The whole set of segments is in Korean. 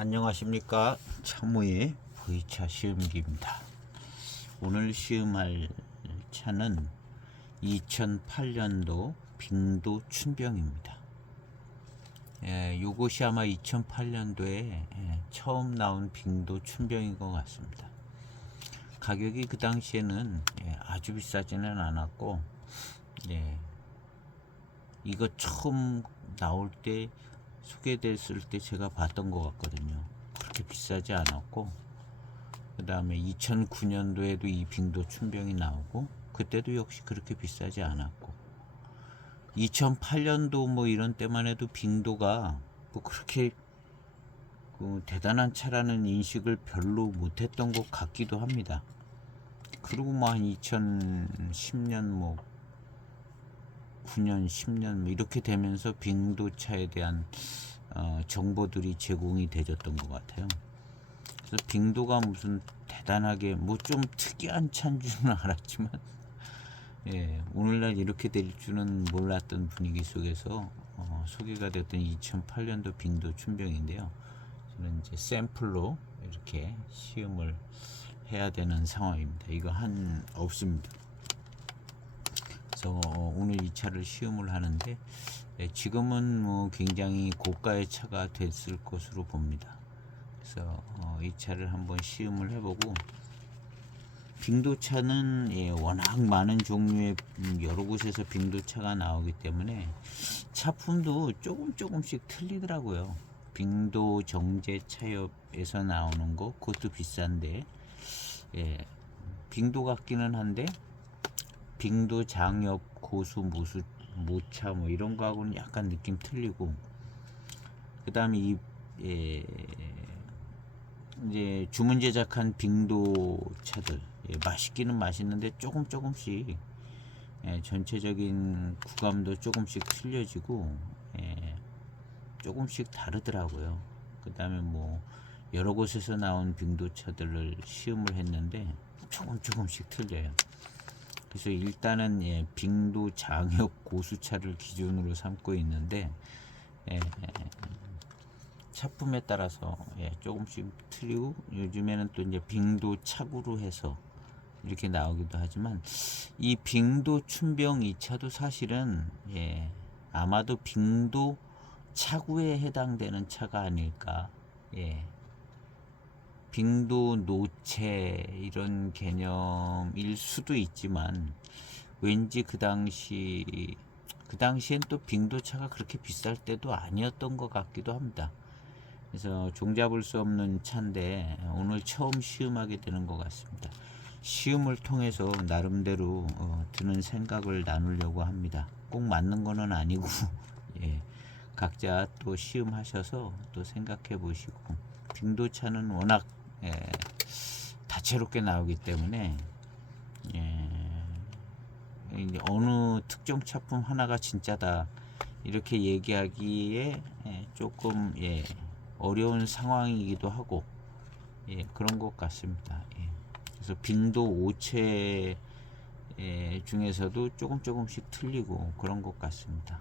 안녕하십니까. 참모의 V차 시음기입니다. 오늘 시음할 차는 2008년도 빙도 춘병입니다. 요것이 아마 2008년도에 처음 나온 빙도 춘병인 것 같습니다. 가격이 그 당시에는 아주 비싸지는 않았고, 이거 처음 나올 때 소개됐을 때 제가 봤던 것 같거든요. 그렇게 비싸지 않았고, 그 다음에 2009년도에도 이 빙도 춘병이 나오고, 그때도 역시 그렇게 비싸지 않았고, 2008년도 뭐 이런 때만 해도 빙도가 뭐 그렇게 대단한 차라는 인식을 별로 못했던 것 같기도 합니다. 그리고 뭐 한 2010년 뭐 9년 10년 뭐 이렇게 되면서 빙도차에 대한 정보들이 제공이 되졌던 것 같아요. 그래서 빙도가 무슨 대단하게 뭐 좀 특이한 차인 줄은 알았지만 오늘날 이렇게 될 줄은 몰랐던 분위기 속에서 소개가 됐던 2008년도 빙도 춘병인데요. 저는 이제 샘플로 이렇게 시음을 해야 되는 상황입니다. 이거 없습니다. 그래서 오늘 이 차를 시음을 하는데 지금은 뭐 굉장히 고가의 차가 됐을 것으로 봅니다. 그래서 이 차를 한번 시음을 해보고, 빙도차는 워낙 많은 종류의 여러 곳에서 빙도차가 나오기 때문에 차품도 조금씩 틀리더라고요. 빙도 정제 차엽에서 나오는 거 그것도 비싼데 빙도 같기는 한데 빙도 장엽 고수 모차 뭐 이런 거하고는 약간 느낌 틀리고, 그 다음에 이제 주문 제작한 빙도 차들 맛있기는 맛있는데 조금씩 전체적인 구감도 조금씩 틀려지고 조금씩 다르더라고요. 그 다음에 뭐 여러 곳에서 나온 빙도 차들을 시음을 했는데 조금씩 틀려요. 그래서 일단은 빙도 장엽 고수차를 기준으로 삼고 있는데 차품에 따라서 조금씩 틀리고, 요즘에는 또 이제 빙도 차구로 해서 이렇게 나오기도 하지만, 이 빙도 춘병 이 차도 사실은 아마도 빙도 차구에 해당되는 차가 아닐까. 빙도 노체 이런 개념일 수도 있지만, 왠지 그 당시엔 또 빙도차가 그렇게 비쌀 때도 아니었던 것 같기도 합니다. 그래서 종잡을 수 없는 차인데 오늘 처음 시음하게 되는 것 같습니다. 시음을 통해서 나름대로 드는 생각을 나누려고 합니다. 꼭 맞는 거는 아니고 각자 또 시음하셔서 또 생각해 보시고, 빙도차는 워낙 다채롭게 나오기 때문에 이제 어느 특정 차품 하나가 진짜다 이렇게 얘기하기에 조금 어려운 상황이기도 하고 그런 것 같습니다. 그래서 빙도 오체 중에서도 조금씩 틀리고 그런 것 같습니다.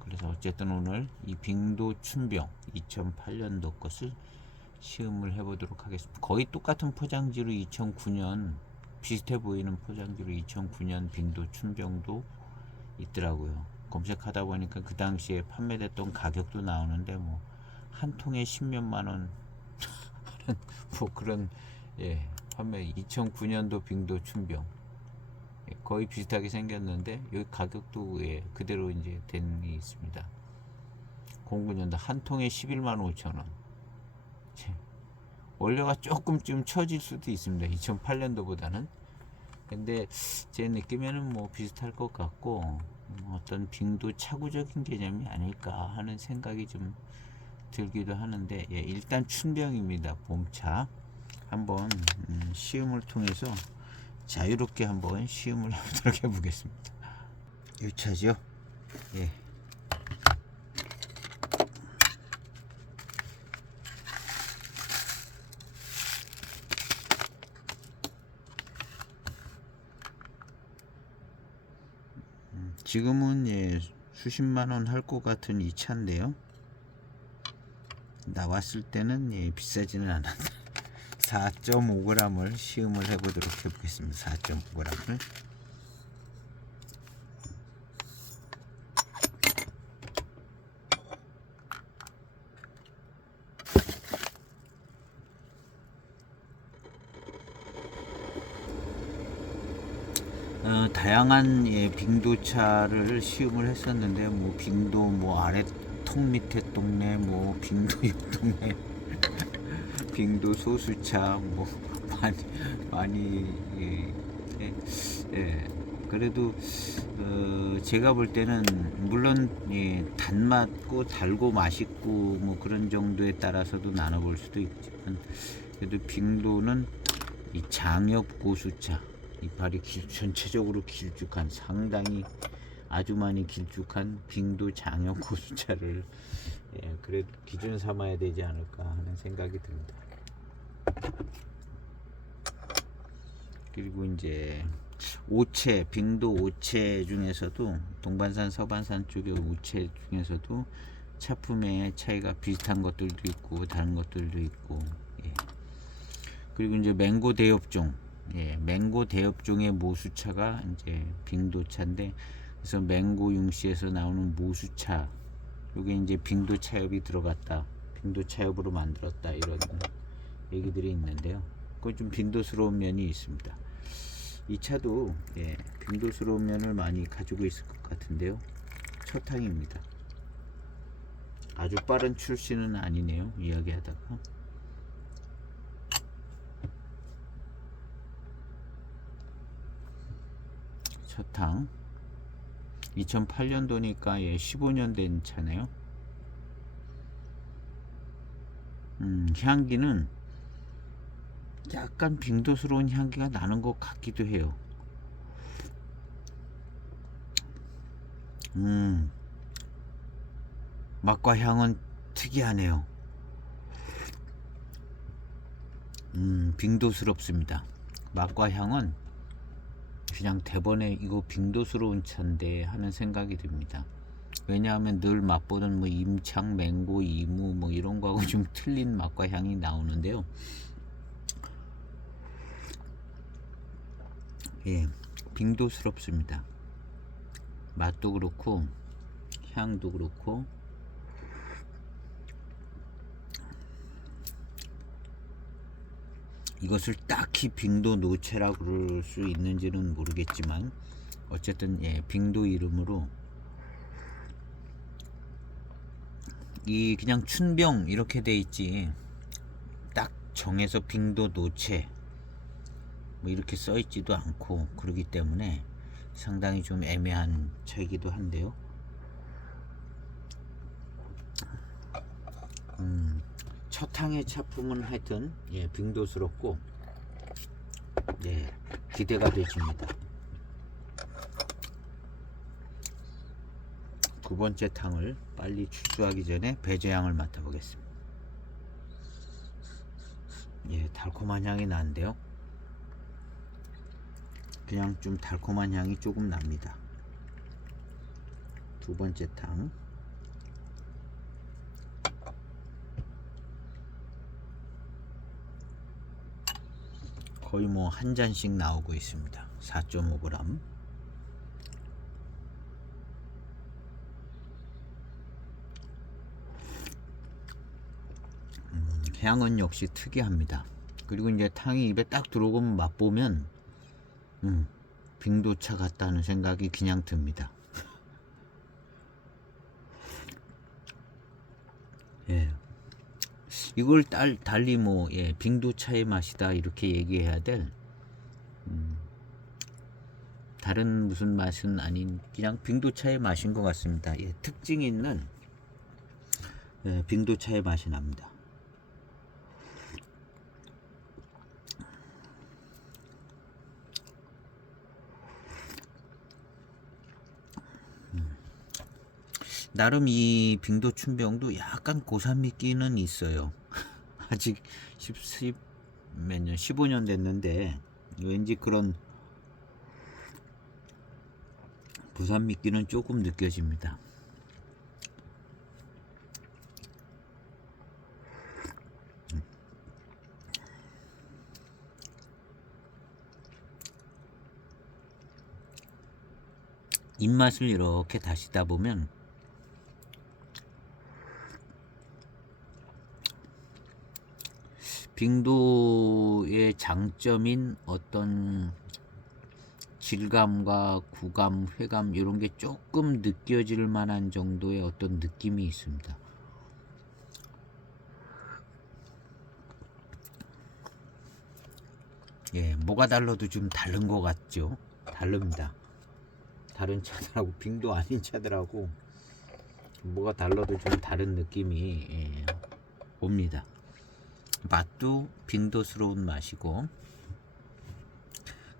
그래서 어쨌든 오늘 이 빙도 춘병 2008년도 것을 시음을 해보도록 하겠습니다. 거의 똑같은 포장지로 2009년 비슷해 보이는 포장지로 2009년 빙도 춘병도 있더라고요. 검색하다 보니까 그 당시에 판매됐던 가격도 나오는데 뭐 한 통에 10몇만 원 뭐 그런 판매. 2009년도 빙도 춘병 거의 비슷하게 생겼는데 여기 가격도 그대로 이제 된게 있습니다. 09년도 한 통에 11만 5천 원. 원료가 조금쯤 처질 수도 있습니다. 2008년도보다는. 근데 제 느낌에는 뭐 비슷할 것 같고, 어떤 빙도 차구적인 개념이 아닐까 하는 생각이 좀 들기도 하는데, 일단 춘병입니다. 봄차 한번 시음을 통해서 자유롭게 한번 시음을 해보도록 해보겠습니다. 이 차죠. 지금은 수십만 원 할 것 같은 이 차인데요. 나왔을 때는 예, 비싸지는 않았다. 4.5g을 시음을 해보도록 해보겠습니다. 4.5g을. 다양한 예, 빙도차를 시음을 했었는데 뭐 빙도 뭐 아래 통 밑에 동네 뭐 빙도 옆 동네 빙도 소수차 뭐 많이 예, 예, 예. 그래도 제가 볼 때는 물론 예, 단맛고 달고 맛있고 뭐 그런 정도에 따라서도 나눠볼 수도 있지만 그래도 빙도는 이 장엽 고수차 이파리 전체적으로 길쭉한 상당히 아주 많이 길쭉한 빙도 장엽 고수차를 예, 그래도 기준 삼아야 되지 않을까 하는 생각이 듭니다. 그리고 이제 오체 빙도 오체 중에서도 동반산 서반산 쪽의 오체 중에서도 차품의 차이가 비슷한 것들도 있고 다른 것들도 있고 예. 그리고 이제 맹고 대엽종 예, 맹고 대엽종의 모수차가 이제 빙도차인데 그래서 맹고 융씨에서 나오는 모수차 요게 이제 빙도 차엽이 들어갔다 빙도 차엽으로 만들었다 이런 얘기들이 있는데요. 그건 좀 빙도스러운 면이 있습니다. 이 차도 예, 빙도스러운 면을 많이 가지고 있을 것 같은데요. 첫탕입니다. 아주 빠른 출시는 아니네요. 이야기하다가 첫탕 2008년도니까 예, 15년 된 차네요. 향기는 약간 빙도스러운 향기가 나는 것 같기도 해요. 맛과 향은 특이하네요. 빙도스럽습니다. 맛과 향은 그냥 대번에 이거 빙도스러운 차인데 하는 생각이 듭니다. 왜냐하면 늘 맛보는 뭐 임창, 맹고, 이무 뭐 이런 거하고 좀 틀린 맛과 향이 나오는데요. 예, 빙도스럽습니다. 맛도 그렇고 향도 그렇고 이것을 딱히 빙도 노체라 그럴 수 있는지는 모르겠지만 어쨌든 예, 빙도 이름으로 이 그냥 춘병 이렇게 돼 있지 딱 정해서 빙도 노체 뭐 이렇게 써 있지도 않고 그러기 때문에 상당히 좀 애매한 차이기도 한데요. 첫 항의 차품은 하여튼 예, 빙도스럽고 예, 기대가 되집니다. 두 번째 탕을 빨리 추수하기 전에 배제향을 맡아보겠습니다. 예, 달콤한 향이 나는데요. 그냥 좀 달콤한 향이 조금 납니다. 두 번째 탕. 거의 뭐 한 잔씩 나오고 있습니다. 4.5g. 향은 역시 특이합니다. 그리고 이제 탕이 입에 딱 들어오고 맛보면 빙도차 같다는 생각이 그냥 듭니다. 예. 이걸 달리 뭐 예, 빙도차의 맛이다 이렇게 얘기해야 될 다른 무슨 맛은 아닌 그냥 빙도차의 맛인 것 같습니다. 예, 특징 있는 예, 빙도차의 맛이 납니다. 나름 이 빙도 춘병도 약간 고산미끼는 있어요. 아직 15년 됐는데 왠지 그런 고산미끼는 조금 느껴집니다. 입맛을 이렇게 다시다 보면 빙도의 장점인 어떤 질감과 구감, 회감 이런 게 조금 느껴질 만한 정도의 어떤 느낌이 있습니다. 예, 뭐가 달라도 좀 다른 것 같죠? 다릅니다. 다른 차들하고 빙도 아닌 차들하고 뭐가 달라도 좀 다른 느낌이 옵니다. 맛도 빙도스러운 맛이고,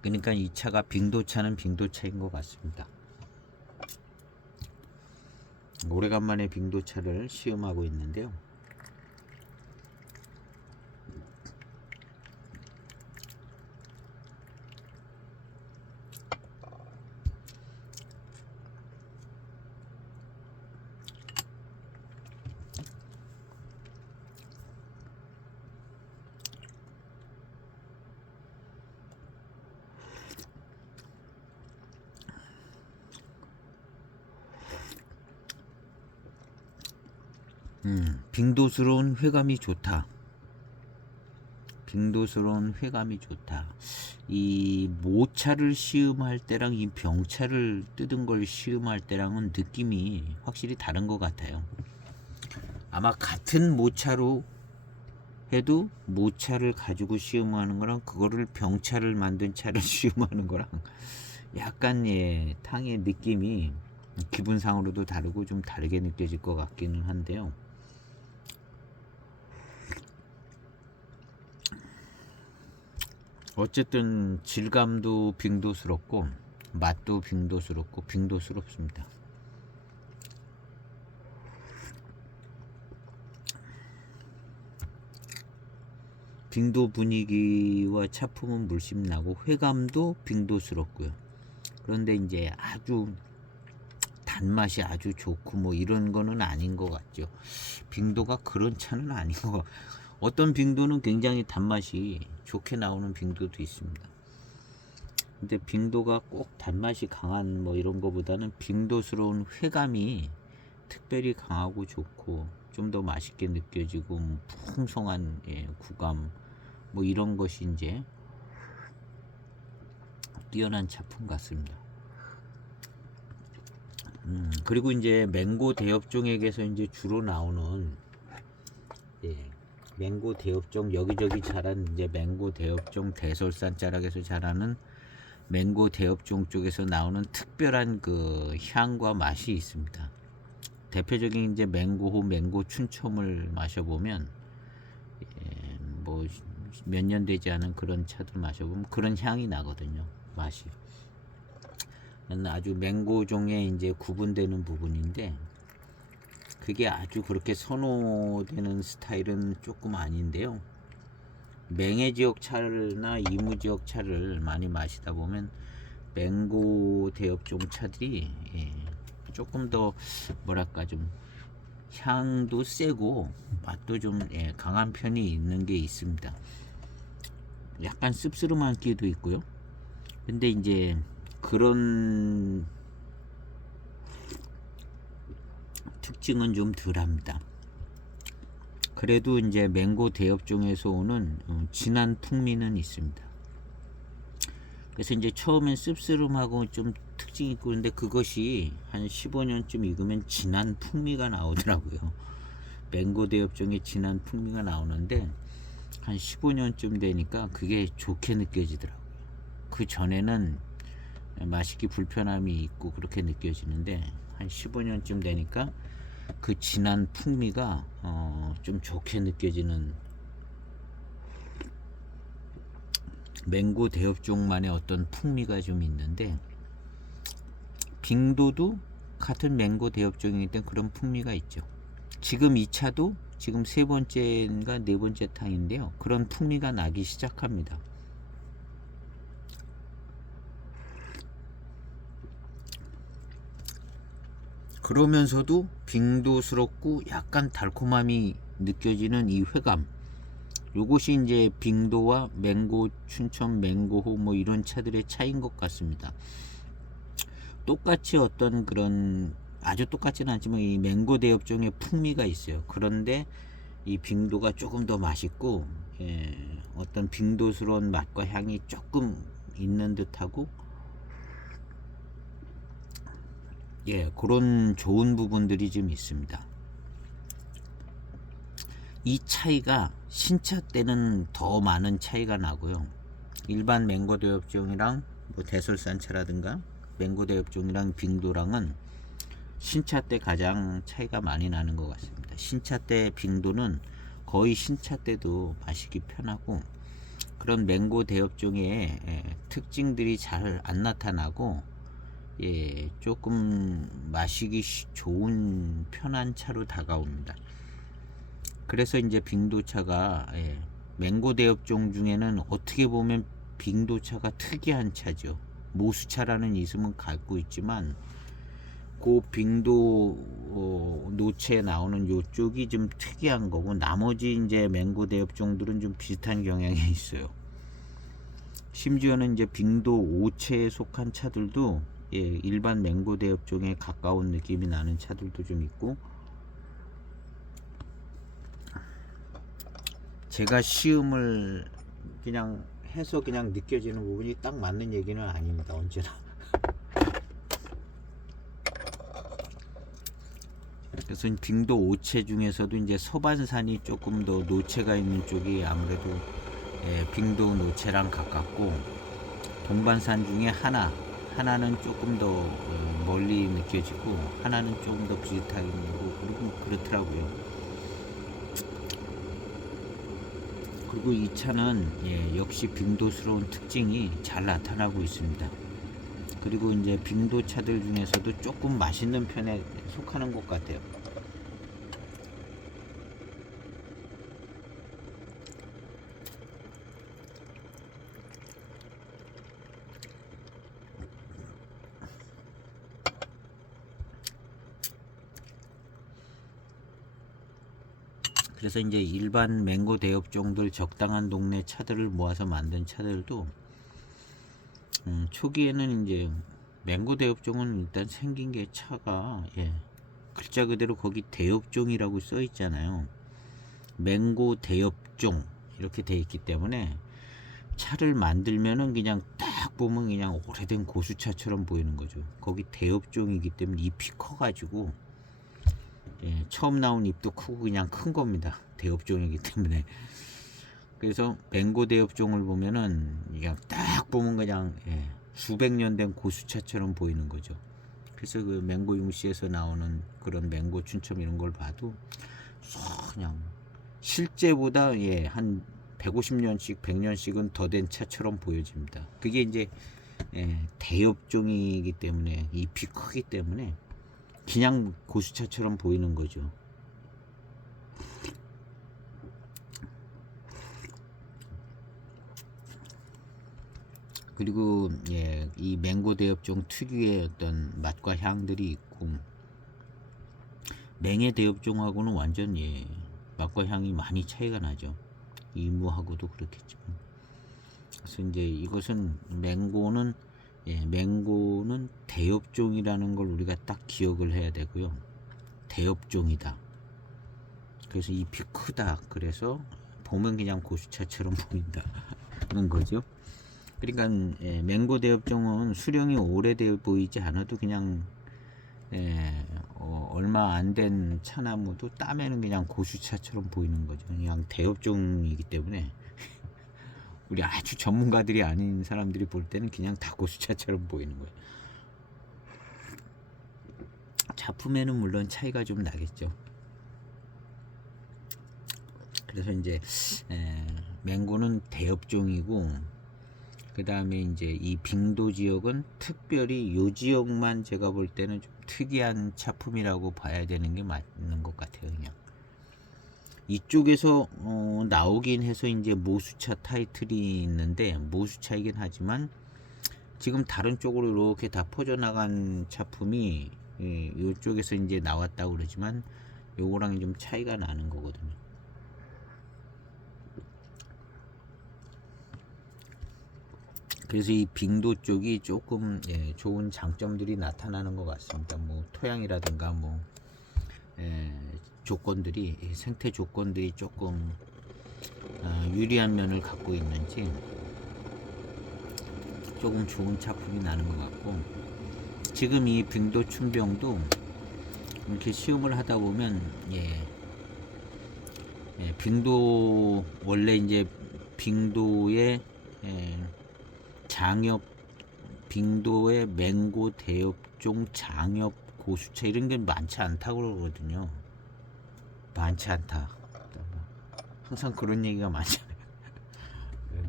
그러니까 이 차가 빙도차는 빙도차인 것 같습니다. 오래간만에 빙도차를 시음하고 있는데요. 빙도스러운 회감이 좋다. 빙도스러운 회감이 좋다. 이 모차를 시음할 때랑 이 병차를 뜯은 걸 시음할 때랑은 느낌이 확실히 다른 것 같아요. 아마 같은 모차로 해도 모차를 가지고 시음하는 거랑 그거를 병차를 만든 차를 시음하는 거랑 약간 탕의 느낌이 기분상으로도 다르고 좀 다르게 느껴질 것 같기는 한데요. 어쨌든 질감도 빙도스럽고 맛도 빙도스럽고 빙도스럽습니다. 빙도 분위기와 차품은 물씬 나고 회감도 빙도스럽고요. 그런데 이제 아주 단맛이 아주 좋고 뭐 이런 거는 아닌 것 같죠. 빙도가 그런 차는 아닌 것 같고, 어떤 빙도는 굉장히 단맛이 좋게 나오는 빙도도 있습니다. 근데 빙도가 꼭 단맛이 강한 뭐 이런 거보다는 빙도스러운 회감이 특별히 강하고 좋고 좀 더 맛있게 느껴지고 풍성한 구감 뭐 이런 것이 이제 뛰어난 차품 같습니다. 그리고 이제 맹고 대엽종에게서 이제 주로 나오는 맹고 대엽종 여기저기 자란 이제 맹고 대엽종 대솔산 자락에서 자라는 맹고 대엽종 쪽에서 나오는 특별한 그 향과 맛이 있습니다. 대표적인 이제 맹고호, 맹고 춘첨을 마셔보면 뭐 몇 년 되지 않은 그런 차들 마셔보면 그런 향이 나거든요. 맛이. 아주 맹고종에 이제 구분되는 부분인데 그게 아주 그렇게 선호되는 스타일은 조금 아닌데요. 맹해 지역 차나 이무 지역 차를 많이 마시다 보면 맹고 대엽종 차들이 조금 더 뭐랄까 좀 향도 세고 맛도 좀 강한 편이 있는 게 있습니다. 약간 씁쓸한 기도 있고요. 근데 이제 그런 특징은 좀 덜합니다. 그래도 이제 맹고 대엽종에서 오는 진한 풍미는 있습니다. 그래서 이제 처음엔 씁쓸함하고 좀 특징이 있고 그런데 그것이 한 15년쯤 익으면 진한 풍미가 나오더라고요. 맹고 대엽종의 진한 풍미가 나오는데 한 15년쯤 되니까 그게 좋게 느껴지더라고요. 그 전에는 마시기 불편함이 있고 그렇게 느껴지는데 한 15년쯤 되니까 그 진한 풍미가 좀 좋게 느껴지는 맹고 대엽종만의 어떤 풍미가 좀 있는데 빙도도 같은 맹고 대엽종이기 때문에 그런 풍미가 있죠. 지금 이 차도 지금 세 번째인가 네 번째 탕인데요. 그런 풍미가 나기 시작합니다. 그러면서도 빙도스럽고 약간 달콤함이 느껴지는 이 회감, 요것이 이제 빙도와 맹고 춘천, 맹고호 뭐 이런 차들의 차이인 것 같습니다. 똑같이 어떤 그런 아주 똑같지는 않지만 이 맹고 대엽종의 풍미가 있어요. 그런데 이 빙도가 조금 더 맛있고, 어떤 빙도스러운 맛과 향이 조금 있는 듯하고, 그런 좋은 부분들이 좀 있습니다. 이 차이가 신차 때는 더 많은 차이가 나고요. 일반 맹고 대엽종이랑 뭐 대솔산차라든가 맹고 대엽종이랑 빙도랑은 신차 때 가장 차이가 많이 나는 것 같습니다. 신차 때 빙도는 거의 신차 때도 마시기 편하고, 그런 맹고 대엽종의 특징들이 잘 안 나타나고, 조금 마시기 좋은 편한 차로 다가옵니다. 그래서 이제 빙도차가, 맹고 대엽종 중에는 어떻게 보면 빙도차가 특이한 차죠. 모수차라는 이름은 갖고 있지만 그 빙도 노체에 나오는 요쪽이 좀 특이한 거고, 나머지 이제 맹고 대엽종들은 좀 비슷한 경향이 있어요. 심지어는 이제 빙도 5체에 속한 차들도 일반 맹고 대엽종에 가까운 느낌이 나는 차들도 좀 있고, 제가 시음을 그냥 해서 그냥 느껴지는 부분이 딱 맞는 얘기는 아닙니다. 언제나. 그래서 빙도 5체 중에서도 이제 서반산이 조금 더 노체가 있는 쪽이 아무래도 빙도 노체랑 가깝고, 동반산 중에 하나는 조금 더 멀리 느껴지고, 하나는 조금 더 비슷하게 그리고 그렇더라고요. 그리고 이 차는 역시 빙도스러운 특징이 잘 나타나고 있습니다. 그리고 이제 빙도 차들 중에서도 조금 맛있는 편에 속하는 것 같아요. 그래서 이제 일반 맹고 대엽종들 적당한 동네 차들을 모아서 만든 차들도 초기에는 이제 맹고 대엽종은 일단 생긴 게 차가 글자 그대로 거기 대엽종이라고 써 있잖아요. 맹고 대엽종 이렇게 돼 있기 때문에 차를 만들면은 그냥 딱 보면 그냥 오래된 고수차처럼 보이는 거죠. 거기 대엽종이기 때문에 잎이 커가지고 처음 나온 잎도 크고 그냥 큰 겁니다. 대엽종이기 때문에. 그래서 맹고 대엽종을 보면은 그냥 딱 보면 그냥 수백 년 된 고수차처럼 보이는 거죠. 그래서 그 맹고 융시에서 나오는 그런 맹고 춘첨 이런 걸 봐도 그냥 실제보다 한 150년씩 100년씩은 더 된 차처럼 보여집니다. 그게 이제 대엽종이기 때문에 잎이 크기 때문에 그냥 고수차처럼 보이는 거죠. 그리고 이 맹고 대엽종 특유의 어떤 맛과 향들이 있고, 맹해 대엽종하고는 완전 맛과 향이 많이 차이가 나죠. 이무하고도 그렇겠지만. 그래서 이제 이것은 맹고는 대엽종이라는 걸 우리가 딱 기억을 해야 되고요. 대엽종이다. 그래서 잎이 크다. 그래서 보면 그냥 고수차처럼 보인다는 거죠. 그러니까 맹고 대엽종은 수령이 오래되어 보이지 않아도 그냥 얼마 안 된 차나무도 따면은 그냥 고수차처럼 보이는 거죠. 그냥 대엽종이기 때문에 우리 아주 전문가들이 아닌 사람들이 볼 때는 그냥 다 고수차처럼 보이는 거예요. 작품에는 물론 차이가 좀 나겠죠. 그래서 이제 맹고는 대엽종이고, 그 다음에 이제 이 빙도 지역은 특별히 요 지역만 제가 볼 때는 좀 특이한 차품이라고 봐야 되는 게 맞는 것 같아요. 그냥 이쪽에서 나오긴 해서 이제 모수차 타이틀이 있는데, 모수차이긴 하지만 지금 다른 쪽으로 이렇게 다 퍼져나간 차품이 이쪽에서 이제 나왔다고 그러지만 요거랑 좀 차이가 나는 거거든요. 그래서 이 빙도 쪽이 조금 좋은 장점들이 나타나는 것 같습니다. 뭐 토양이라든가 뭐 조건들이 생태 조건들이 조금 유리한 면을 갖고 있는지 조금 좋은 작품이 나는 것 같고, 지금 이 빙도 춘병도 이렇게 시음을 하다 보면 빙도 원래 이제 빙도의 장엽, 빙도의 맹고 대엽종 장엽 고수차 이런 게 많지 않다고 그러거든요. 많지 않다. 항상 그런 얘기가 많잖아요.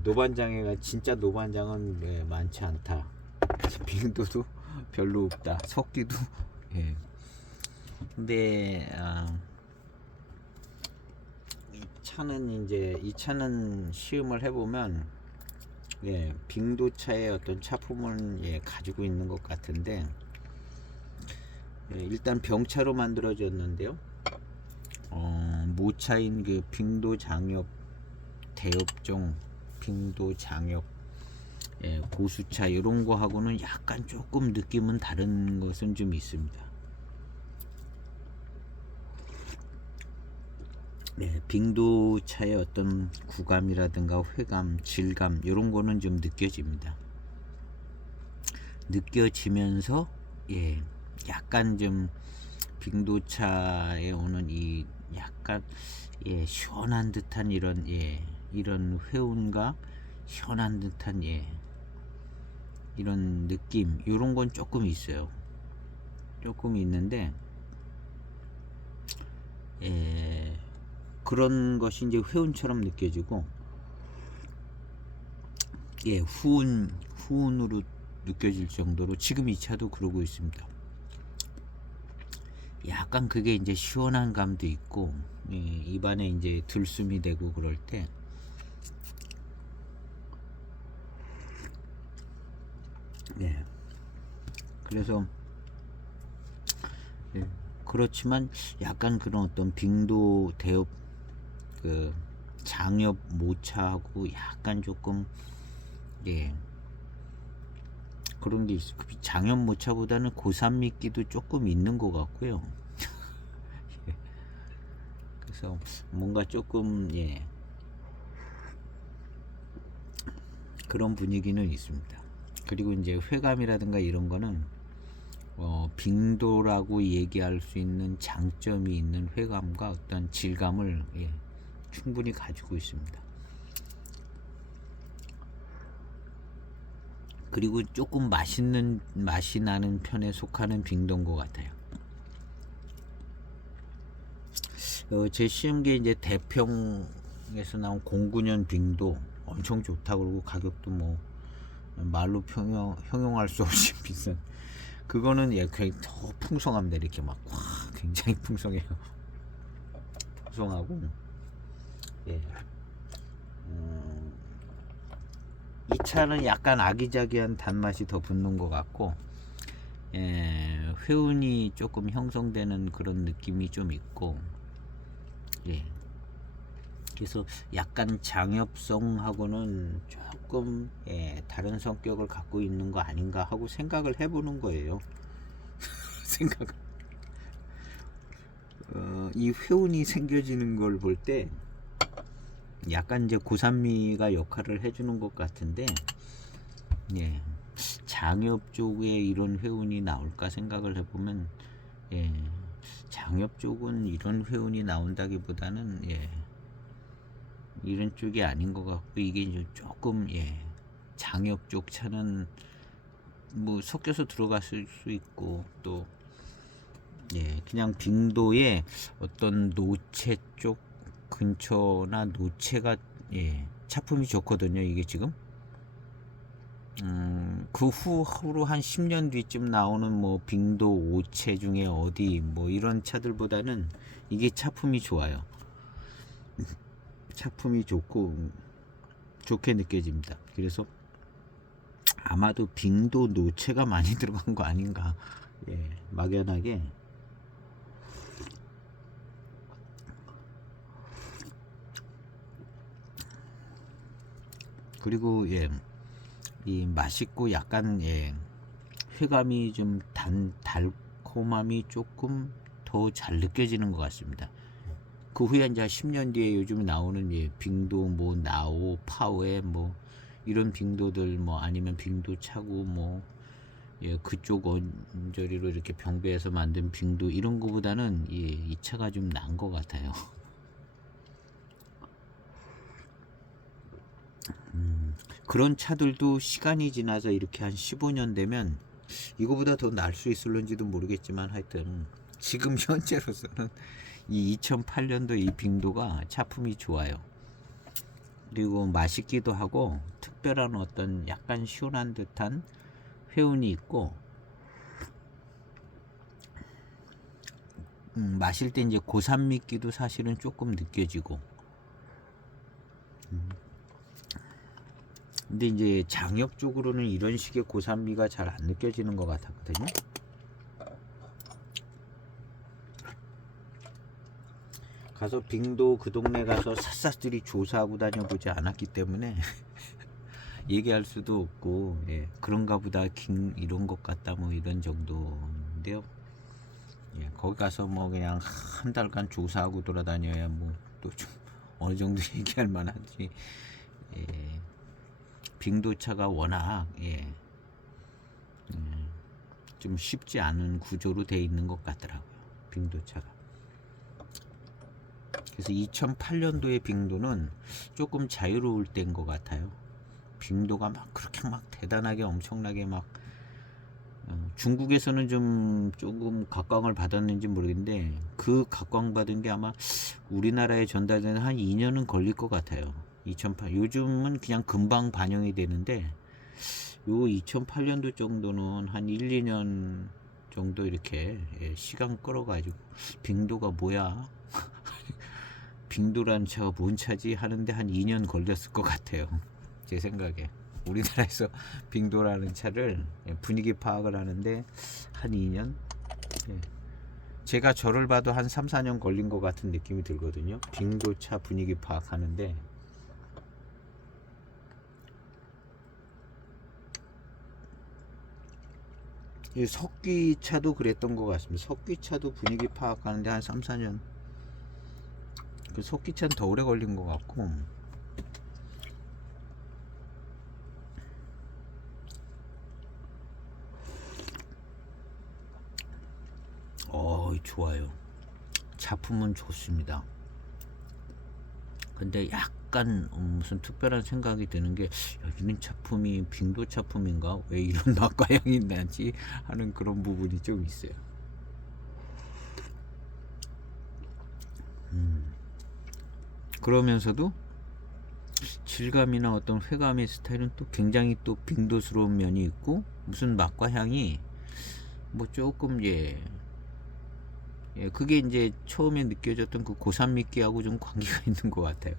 노반장애가 진짜 노반장은 많지 않다. 빙도도 별로 없다. 석기도 근데 이 차는 시음을 해보면 빙도차의 어떤 차품을 가지고 있는 것 같은데, 일단 병차로 만들어졌는데요. 모차인 그 빙도 장엽 대엽종 빙도 장엽 고수차 이런 거 하고는 약간 조금 느낌은 다른 것은 좀 있습니다. 빙도차의 어떤 구감이라든가 회감, 질감 이런 거는 좀 느껴집니다. 느껴지면서 약간 좀 빙도차에 오는 이 약간 시원한 듯한 이런 회운과 시원한 듯한 이런 느낌, 이런 건 조금 있어요. 조금 있는데 그런 것이 이제 회운처럼 느껴지고 후운으로 느껴질 정도로 지금 이 차도 그러고 있습니다. 약간 그게 이제 시원한 감도 있고 입안에 이제 들숨이 되고 그럴 때 그래서 그렇지만 약간 그런 어떤 빙도 대엽 그 장엽 모차하고 약간 조금 그런 게 있어. 장엽 모차보다는 고산미끼도 조금 있는 것 같고요. 그래서 뭔가 조금 그런 분위기는 있습니다. 그리고 이제 회감이라든가 이런 거는 빙도라고 얘기할 수 있는 장점이 있는 회감과 어떤 질감을 충분히 가지고 있습니다. 그리고 조금 맛있는 맛이 나는 편에 속하는 빙도인 것 같아요. 제 시험기에 이제 대평에서 나온 09년 빙도 엄청 좋다고 그러고 가격도 뭐 말로 형용할 수 없이 비싼, 그거는 굉장히 더 풍성합니다. 이렇게 막 굉장히 풍성해요. 풍성하고 이 차는 약간 아기자기한 단맛이 더 붙는 것 같고 회운이 조금 형성되는 그런 느낌이 좀 있고 그래서 약간 장엽성하고는 조금 다른 성격을 갖고 있는 거 아닌가 하고 생각을 해보는 거예요. 생각을 이 회운이 생겨지는 걸 볼 때 약간 이제 고산미가 역할을 해주는 것 같은데 장엽 쪽에 이런 회운이 나올까 생각을 해보면 장엽 쪽은 이런 회운이 나온다기보다는 이런 쪽이 아닌 것 같고, 이게 이제 조금 장엽 쪽 차는 뭐 섞여서 들어갔을 수 있고 또 그냥 빙도의 어떤 노체 쪽 근처나 노체가 차품이 좋거든요. 이게 지금 그 후로 한 10년 뒤쯤 나오는 뭐 빙도 5체 중에 어디 뭐 이런 차들보다는 이게 차품이 좋아요. 차품이 좋고 좋게 느껴집니다. 그래서 아마도 빙도 노체가 많이 들어간 거 아닌가 막연하게. 그리고 이 맛있고 약간 회감이 좀 달콤함이 조금 더 잘 느껴지는 것 같습니다. 그 후에 이제 10년 뒤에 요즘 나오는 빙도 뭐 나오 파웨 뭐 이런 빙도들 뭐 아니면 빙도 차고 뭐 그쪽 언저리로 이렇게 병배에서 만든 빙도 이런 거보다는 이 차가 좀 나은 것 같아요. 그런 차들도 시간이 지나서 이렇게 한 15년 되면 이거보다 더 나을 수 있을런지도 모르겠지만 하여튼 지금 현재로서는 이 2008년도 이 빙도가 차품이 좋아요. 그리고 맛있기도 하고 특별한 어떤 약간 시원한 듯한 회운이 있고 마실 때 이제 고산미기도 사실은 조금 느껴지고 근데 이제 장엽 쪽으로는 이런 식의 고산미가 잘 안 느껴지는 것 같았거든요. 가서 빙도 그 동네 가서 샅샅들이 조사하고 다녀보지 않았기 때문에 얘기할 수도 없고 그런가 보다 이런 것 같다 뭐 이런 정도인데요. 거기 가서 뭐 그냥 한 달간 조사하고 돌아다녀야 뭐 또 좀 어느 정도 얘기할 만하지. 빙도차가 워낙 좀 쉽지 않은 구조로 되어 있는 것 같더라고요. 빙도차가. 그래서 2008년도의 빙도는 조금 자유로울 때인 것 같아요. 빙도가 막 그렇게 막 대단하게 엄청나게 막 중국에서는 좀 조금 각광을 받았는지 모르겠는데 그 각광받은 게 아마 우리나라에 전달되는 한 2년은 걸릴 것 같아요. 2008 요즘은 그냥 금방 반영이 되는데 요 2008년도 정도는 한 1, 2년 정도 이렇게 시간 끌어가지고 빙도가 뭐야? 빙도란 차가 뭔 차지? 하는데 한 2년 걸렸을 것 같아요. 제 생각에. 우리나라에서 빙도라는 차를 분위기 파악을 하는데 한 2년? 제가 저를 봐도 한 3, 4년 걸린 것 같은 느낌이 들거든요. 빙도차 분위기 파악하는데 이 석귀차도 그랬던 것 같습니다. 석귀차도 분위기 파악하는데 한 3, 4년 그 석귀차는 더 오래 걸린 것 같고 좋아요. 작품은 좋습니다. 근데 약간 무슨 특별한 생각이 드는 게 이런 작품이 빙도 작품인가? 왜 이런 맛과향이 나지? 하는 그런 부분이 좀 있어요. 그러면서도 질감이나 어떤 회감의 스타일은 또 굉장히 또 빙도스러운 면이 있고 무슨 맛과 향이 뭐 조금 그게 이제 처음에 느껴졌던 그 고산미끼하고 좀 관계가 있는 것 같아요.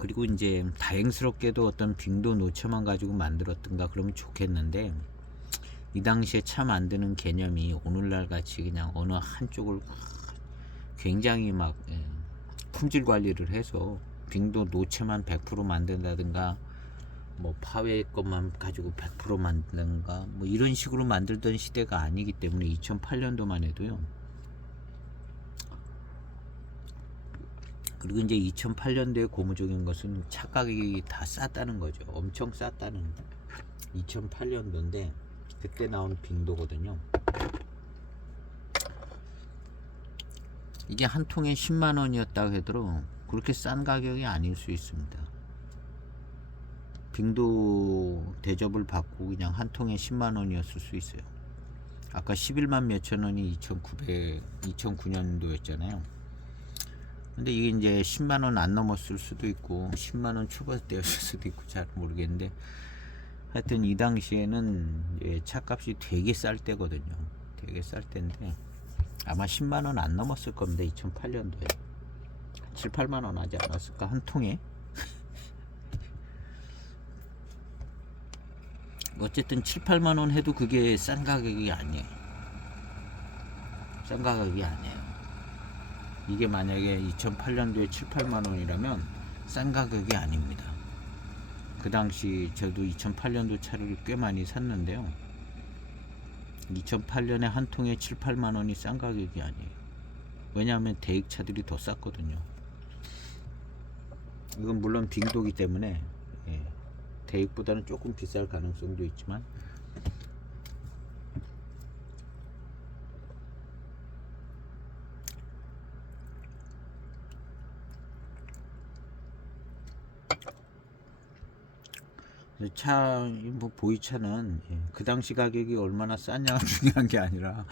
그리고 이제 다행스럽게도 어떤 빙도 노처만 가지고 만들었던가 그러면 좋겠는데 이 당시에 차 만드는 개념이 오늘날 같이 그냥 어느 한쪽을 굉장히 막 품질 관리를 해서 빙도 노체만 100% 만든다든가 뭐 파웨 것만 가지고 100% 만든가 뭐 이런 식으로 만들던 시대가 아니기 때문에 2008년도만 해도요. 그리고 이제 2008년도에 고무적인 것은 차 가격이 다 쌌다는 거죠. 엄청 쌌다는 2008년도인데 그때 나온 빙도거든요. 이게 한 통에 10만 원이었다고 해도 그렇게 싼 가격이 아닐 수 있습니다. 빙도 대접을 받고 그냥 한 통에 10만 원이었을 수 있어요. 아까 11만 몇천 원이 2009년도였잖아요. 근데 이게 이제 10만 원 안 넘었을 수도 있고 10만 원 초반대였을 수도 있고 잘 모르겠는데 하여튼 이 당시에는 차값이 되게 쌀 때거든요. 되게 쌀 때인데 아마 10만 원 안 넘었을 겁니다. 2008년도에 7, 8만 원 하지 않았을까 한 통에. 어쨌든 7, 8만 원 해도 그게 싼 가격이 아니에요. 싼 가격이 아니에요. 이게 만약에 2008년도에 7, 8만 원이라면 싼 가격이 아닙니다. 그 당시 저도 2008년도 차를 꽤 많이 샀는데요. 2008년에 한 통에 7, 8만 원이 싼 가격이 아니에요. 왜냐하면 대익차들이 더 쌌거든요. 이건 물론 빙도기 때문에 대익보다는 조금 비쌀 가능성도 있지만 차, 뭐 보이차는 그 당시 가격이 얼마나 쌌냐 중요한 게 아니라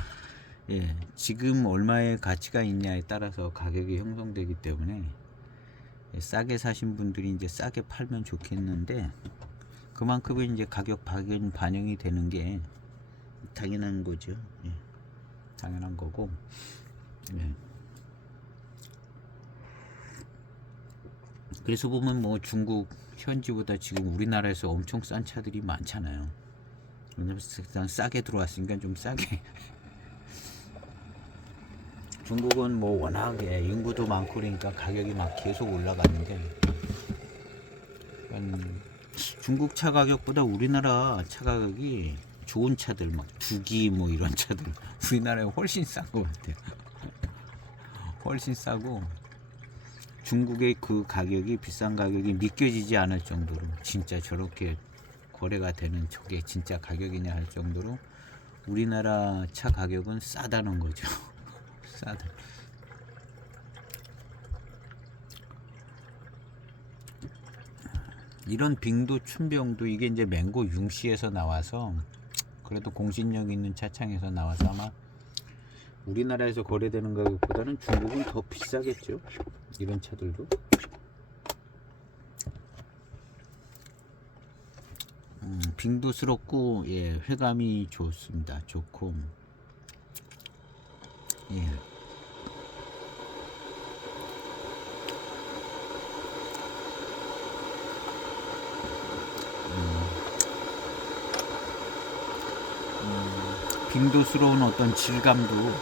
지금 얼마의 가치가 있냐에 따라서 가격이 형성되기 때문에 싸게 사신 분들이 이제 싸게 팔면 좋겠는데 그만큼의 이제 가격 반영이 되는 게 당연한 거죠. 당연한 거고. 그래서 보면 뭐 중국 현지보다 지금 우리나라에서 엄청 싼 차들이 많잖아요. 왜냐면 싸게 들어왔으니까 좀 싸게. 중국은 뭐 워낙에 인구도 많고 그러니까 가격이 막 계속 올라가는데 중국 차 가격보다 우리나라 차 가격이 좋은 차들 막 두기 뭐 이런 차들 우리나라에 훨씬 싼 것 같아요. 훨씬 싸고 중국의 그 가격이 비싼 가격이 믿겨지지 않을 정도로 진짜 저렇게 거래가 되는 저게 진짜 가격이냐 할 정도로 우리나라 차 가격은 싸다는 거죠. 싸다. 이런 빙도 춘병도 이게 이제 맹고 융시에서 나와서 그래도 공신력 있는 차창에서 나와서 아마 우리나라에서 거래되는 가격보다는 중국은 더 비싸겠죠. 이런 차들도. 빙도스럽고 회감이 좋습니다. 좋고 빙도스러운 어떤 질감도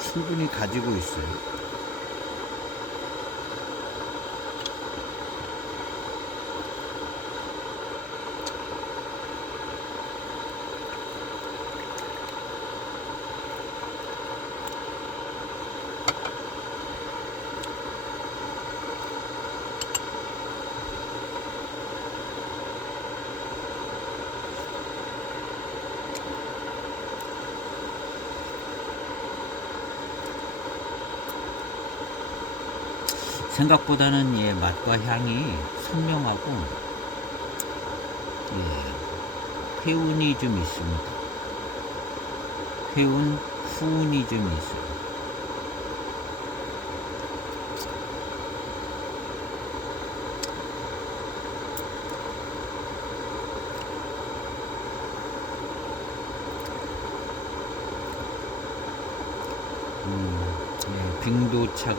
충분히 가지고 있어요. 생각보다는 맛과 향이 선명하고 회운이 좀 있습니다. 회운, 후운이 좀 있어요. 빙도차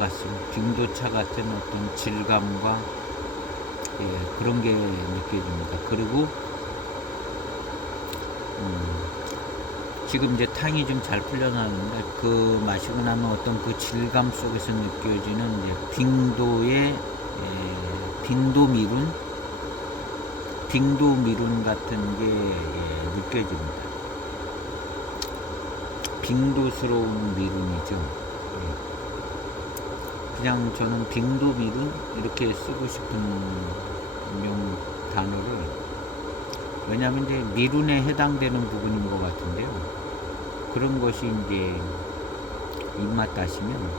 같은 어떤 질감과 그런 게 느껴집니다. 그리고 지금 이제 탕이 좀 잘 풀려나는데 그 마시고 나면 어떤 그 질감 속에서 느껴지는 이제 빙도의 빙도 미룬 같은 게 느껴집니다. 빙도스러운 미룬이죠. 그냥 저는 빙도 미룬 이렇게 쓰고 싶은 단어를 왜냐하면 이제 미룬에 해당되는 부분인 것 같은데요. 그런 것이 이제 입맛 다시면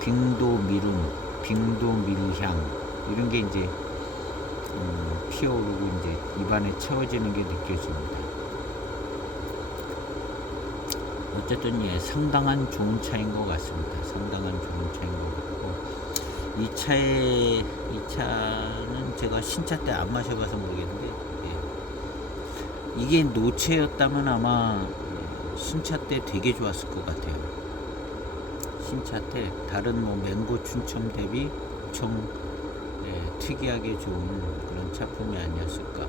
빙도 미룬, 빙도 밀향 이런 게 이제 피어오르고 이제 입안에 채워지는 게 느껴집니다. 어쨌든 상당한 좋은 차인 것 같습니다. 상당한 좋은 차인 것 같고 이 차는 제가 신차 때 안 마셔봐서 모르겠는데 이게 노체였다면 아마 신차 때 되게 좋았을 것 같아요. 신차 때 다른 뭐 맹고 춘첨 대비 엄청 특이하게 좋은 그런 차품이 아니었을까.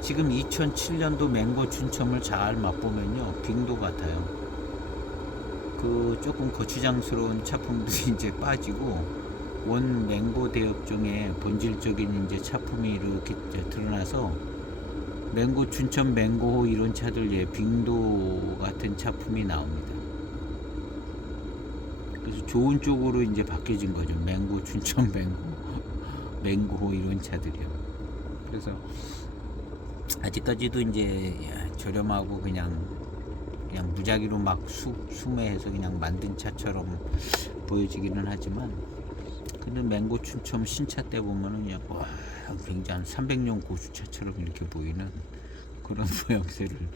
지금 2007년도 맹고 춘첨을 잘 맛보면요 빙도 같아요. 그 조금 거추장스러운 차품들이 이제 빠지고 원 맹고 대엽종의 본질적인 이제 차품이 이렇게 이제 드러나서 맹고 춘천 맹고호 이런 차들 예 빙도 같은 차품이 나옵니다. 그래서 좋은 쪽으로 이제 바뀌어진 거죠. 맹고 춘천 맹고호 이런 차들이요. 그래서 아직까지도 이제 저렴하고 그냥 무작위로 막 수매해서 그냥 만든 차처럼 보여지기는 하지만 근데 맹고 춘천 신차 때 보면은 그냥 와 굉장히 300년 고수차처럼 이렇게 보이는 그런 모양새를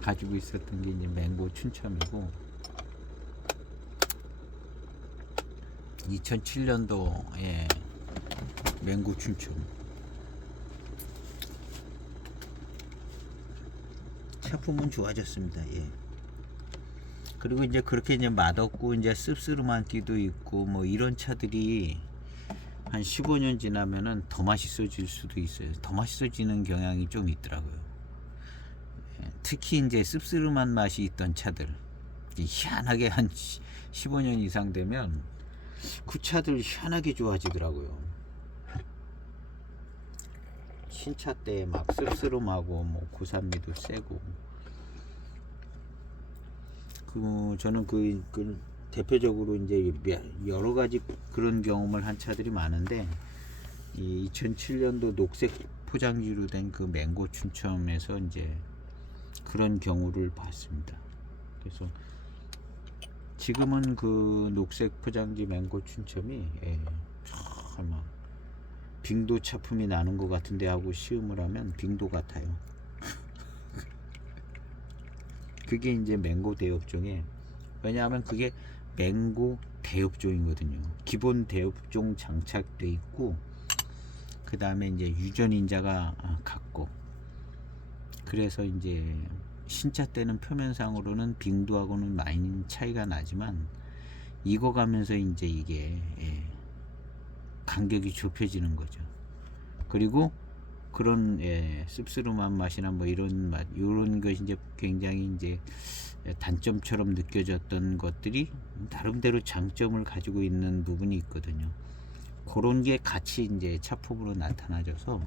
가지고 있었던 게 이제 맹고 춘천이고 2007년도 예 맹고 춘천 차품은 좋아졌습니다. 예. 그리고 이제 그렇게 이제 맛없고 이제 씁쓸한 띠도 있고 뭐 이런 차들이 한 15년 지나면은 더 맛있어질 수도 있어요. 더 맛있어지는 경향이 좀 있더라고요. 예, 특히 이제 씁쓸한 맛이 있던 차들 희한하게 한 15년 이상 되면 그 차들 희한하게 좋아지더라고요. 신차 때 막 씁쓸하고 뭐 고산미도 세고 저는 그 대표적으로 이제 여러 가지 그런 경험을 한 차들이 많은데 이 2007년도 녹색 포장지로 된 그 맹고 춘첨에서 이제 그런 경우를 봤습니다. 그래서 지금은 그 녹색 포장지 맹고 춘첨이 참 빙도 차품이 나는 것 같은데 하고 시음을 하면 빙도 같아요. 그게 이제 맹고 대엽종에 왜냐하면 그게 맹고 대엽종이거든요. 기본 대엽종 장착돼 있고 그 다음에 이제 유전인자가 같고 그래서 이제 신차 때는 표면상으로는 빙도하고는 많이 차이가 나지만 익어가면서 이제 이게 간격이 좁혀지는 거죠. 그리고 그런 씁쓸한 맛이나 뭐 이런 맛, 이런 것이 이제 굉장히 이제 단점처럼 느껴졌던 것들이 나름대로 장점을 가지고 있는 부분이 있거든요. 그런 게 같이 이제 차품으로 나타나져서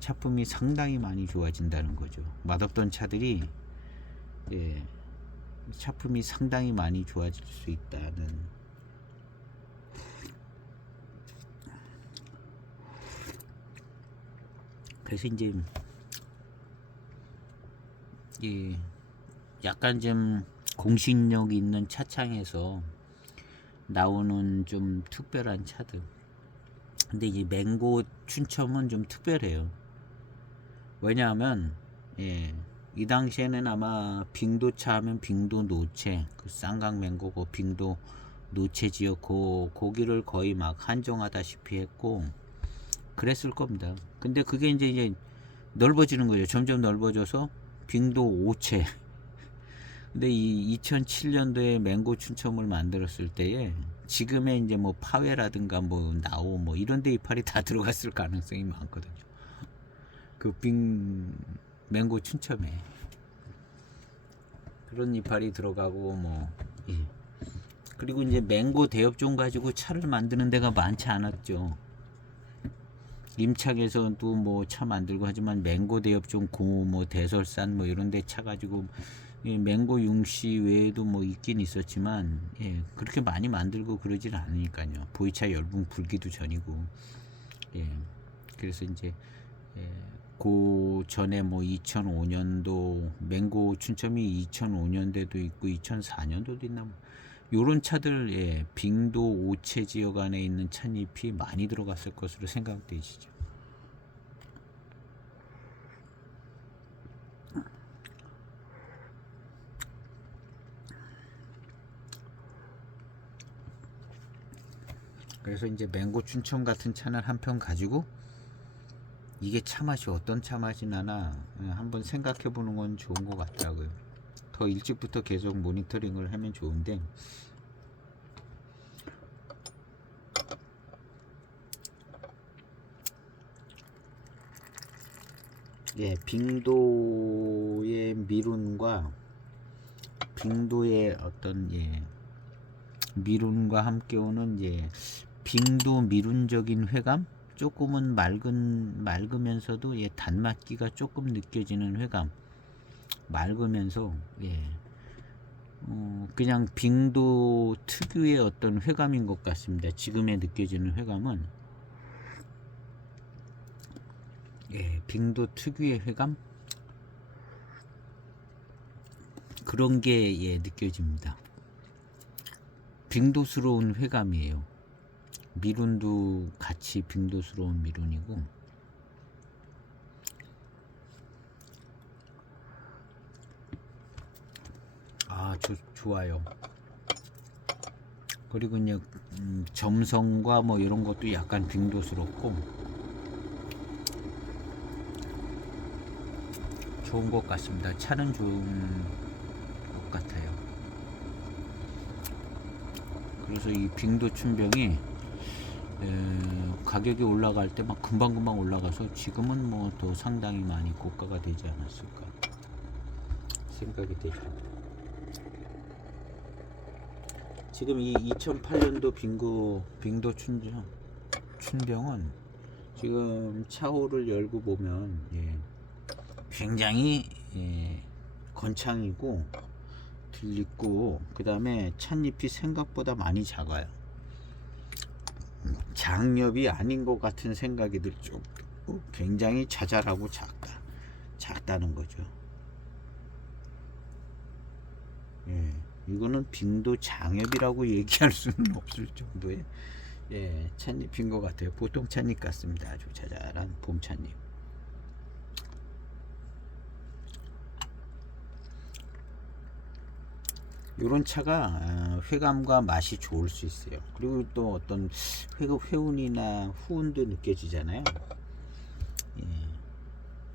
차품이 상당히 많이 좋아진다는 거죠. 맛없던 차들이 차품이 상당히 많이 좋아질 수 있다는. 그래서 이제 약간 좀 공신력 있는 차창에서 나오는 좀 특별한 차들. 근데 이 맹고 춘첨은 좀 특별해요. 왜냐하면 이 당시에는 아마 빙도차 하면 빙도 노체, 그 쌍각 맹고고 빙도 노체 지역 고기를 거의 막 한정하다시피 했고 그랬을 겁니다. 근데 그게 이제 넓어지는 거죠. 점점 넓어져서 빙도 5채. 근데 이 2007년도에 맹고 춘첨을 만들었을 때에 지금의 이제 뭐 파웨라든가 뭐 나오 뭐 이런 데 이파리 다 들어갔을 가능성이 많거든요. 그 맹고 춘첨에 그런 이파리 들어가고 뭐 그리고 이제 맹고 대엽종 가지고 차를 만드는 데가 많지 않았죠. 임착에서도 뭐 차 만들고 하지만 맹고 대엽종 뭐 대설산 뭐 이런 데 차 가지고 맹고 융시 외에도 뭐 있긴 있었지만 그렇게 많이 만들고 그러질 않으니까요. 보이차 열분 불기도 전이고 그래서 이제 그 전에 뭐 2005년도 맹고 춘첨이 2005년대도 있고 2004년도도 있나 뭐 요런 차들 빙도 5채 지역 안에 있는 찻잎이 많이 들어갔을 것으로 생각되시죠. 그래서 이제 맹고 춘첨 같은 차는 한 편 가지고 이게 차맛이 어떤 차맛이 나나 한번 생각해 보는 건 좋은 것 같더라고요. 더 일찍부터 계속 모니터링을 하면 좋은데 빙도의 미룬과 빙도의 어떤 미룬과 함께 오는 이제 빙도 미룬적인 회감, 조금은 맑으면서도 예, 단맛기가 조금 느껴지는 회감, 맑으면서 예, 그냥 빙도 특유의 어떤 회감인 것 같습니다. 지금에 느껴지는 회감은 예, 빙도 특유의 회감, 그런 게 예, 느껴집니다. 빙도스러운 회감이에요. 미룬도 같이 빙도스러운 미룬이고, 좋아요. 그리고 이제 점성과 뭐 이런 것도 약간 빙도스럽고 좋은 것 같습니다. 차는 좋은 것 같아요. 그래서 이 빙도 춘병이 가격이 올라갈 때 막 금방금방 올라가서 지금은 뭐 더 상당히 많이 고가가 되지 않았을까 생각이 되죠. 지금 이 2008년도 빙도 춘병은 지금 차호를 열고 보면 예, 굉장히 예, 건창이고 들리고, 그 다음에 찻잎이 생각보다 많이 작아요. 장엽이 아닌 것 같은 생각이 들 정도 굉장히 자잘하고 작다는 거죠. 예, 이거는 빙도 장엽이라고 얘기할 수는 없을 정도의 예, 찻잎인 것 같아요. 보통 찻잎 같습니다. 아주 자잘한 봄 찻잎. 이런 차가 회감과 맛이 좋을 수 있어요. 그리고 또 어떤 회운이나 후운도 느껴지잖아요. 예,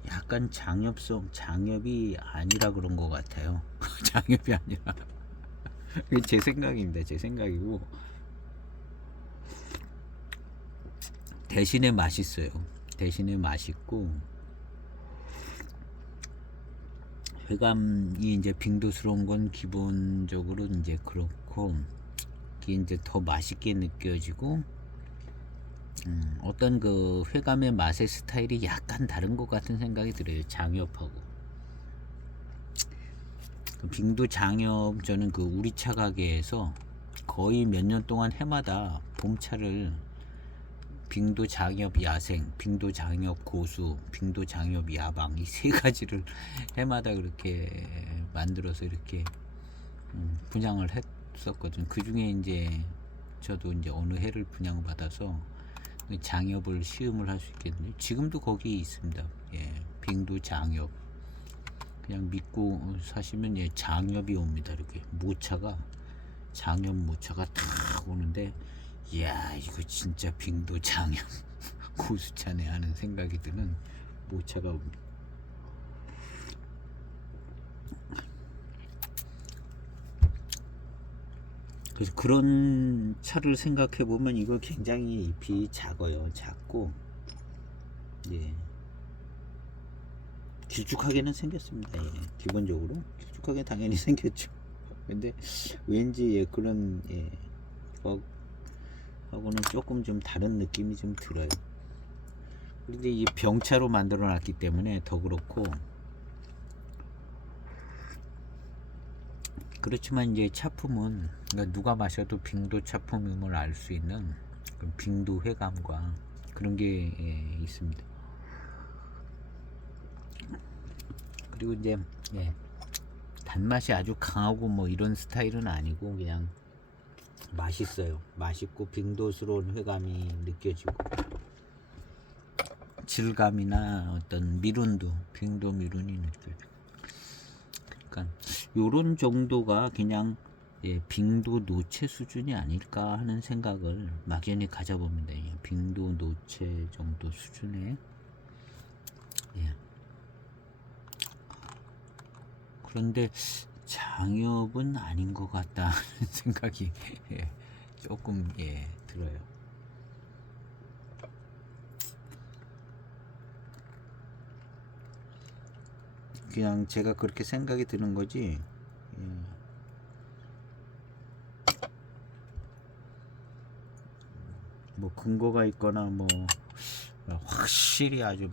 약간 장엽이 아니라 그런 것 같아요. 장엽이 아니라. 제 생각입니다. 제 생각이고, 대신에 맛있어요. 대신에 맛있고, 회감이 이제 빙도스러운 건 기본적으로 이제 그렇고, 이게 이제 더 맛있게 느껴지고, 어떤 그 회감의 맛의 스타일이 약간 다른 것 같은 생각이 들어요. 장엽하고. 빙도 장엽, 저는 그 우리 차 가게에서 거의 몇 년 동안 해마다 봄차를 빙도 장엽 야생, 빙도 장엽 고수, 빙도 장엽 야방, 이 세 가지를 해마다 그렇게 만들어서 이렇게 분양을 했었거든. 그 중에 이제 저도 이제 어느 해를 분양을 받아서 장엽을 시음을 할 수 있겠는데, 지금도 거기 있습니다. 예, 빙도 장엽. 그냥 믿고 사시면 예, 장엽이 옵니다. 이렇게 모차가, 장엽 모차가 탁 오는데, 이야, 이거 진짜 빙도 장엽 고수차네 하는 생각이 드는 모차가 옵니다. 그래서 그런 차를 생각해 보면 이거 굉장히 잎이 작아요. 작고 예, 길쭉하게는 생겼습니다. 예, 기본적으로 길쭉하게 당연히 생겼죠. 근데 왠지 예, 그런 예, 하고는 조금 좀 다른 느낌이 좀 들어요. 그런데 이 병차로 만들어 놨기 때문에 더 그렇고, 그렇지만 이제 차품은 그러니까 누가 마셔도 빙도 차품임을 알 수 있는 빙도 회감과 그런 게 예, 있습니다. 그리고 이제 예, 단맛이 아주 강하고 뭐 이런 스타일은 아니고 그냥 맛있어요. 맛있고 빙도스러운 회감이 느껴지고, 질감이나 어떤 미룬도 빙도 미룬이 느껴지고, 그러니까 요런 정도가 그냥 예, 빙도 노체 수준이 아닐까 하는 생각을 막연히 가져봅니다. 예, 빙도 노체 정도 수준의 예. 그런데 장엽은 아닌 것 같다 하는 생각이 예, 조금 예, 들어요. 그냥 제가 그렇게 생각이 드는 거지. 예. 뭐 근거가 있거나 뭐 확실히 아주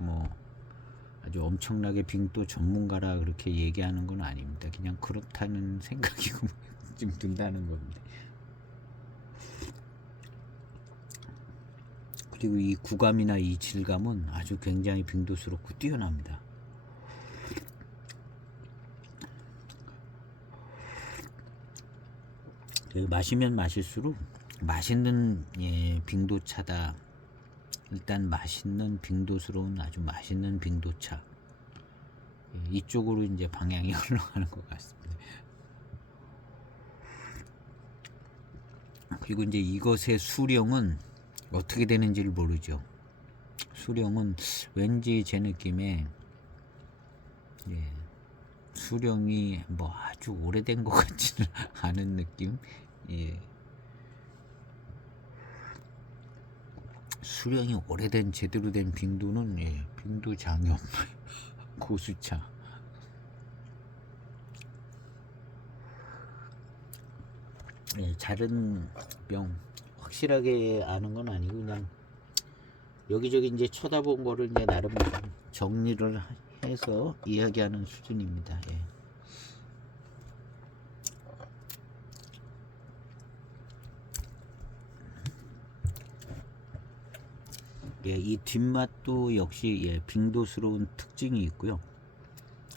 아주 엄청나게 빙도 전문가라 그렇게 얘기하는 건 아닙니다. 그냥 그렇다는 생각이 좀 든다는 겁니다. 그리고 이 구감이나 이 질감은 아주 굉장히 빙도스럽고 뛰어납니다. 마시면 마실수록 맛있는 빙도차다. 일단 맛있는 빙도스러운 아주 맛있는 빙도차, 이쪽으로 이제 방향이 흘러가는 것 같습니다. 그리고 이제 이것의 수령은 어떻게 되는지를 모르죠. 수령은 왠지 제 느낌에 수령이 뭐 아주 오래된 것 같지는 않은 느낌. 수령이 오래된 제대로 된 빙도는 빙도 장염 고수차. 자른 병 확실하게 아는 건 아니고 그냥 여기저기 이제 쳐다본 거를 이제 나름 정리를 해서 이야기하는 수준입니다. 이 뒷맛도 역시 빙도스러운 특징이 있고요.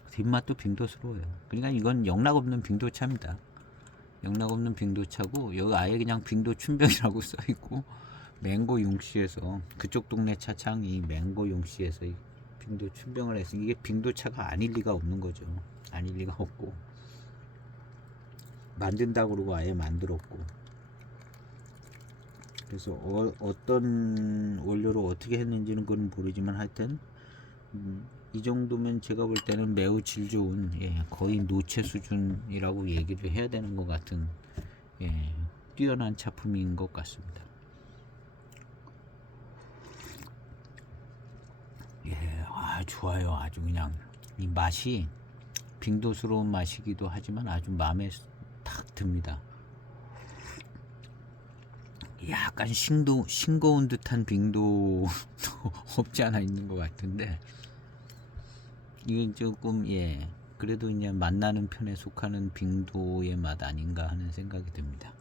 뒷맛도 빙도스러워요. 그러니까 이건 영락없는 빙도차입니다. 영락없는 빙도차고 여기 아예 그냥 빙도 춘병이라고 써있고, 맹고 용씨에서 그쪽 동네 차창이 맹고 용씨에서 빙도 춘병을 해서 이게 빙도차가 아닐 리가 없는 거죠. 아닐 리가 없고 만든다고 그러고 아예 만들었고, 그래서 어떤 원료로 어떻게 했는지는 그건 모르지만 하여튼 이 정도면 제가 볼 때는 매우 질 좋은 거의 노체 수준이라고 얘기를 해야 되는 것 같은 뛰어난 차품인 것 같습니다. 좋아요. 아주 그냥 이 맛이 빙도스러운 맛이기도 하지만 아주 마음에 탁 듭니다. 약간 싱거운 듯한 빙도 없지 않아 있는 것 같은데, 이건 조금 그래도 이제 맛나는 편에 속하는 빙도의 맛 아닌가 하는 생각이 듭니다.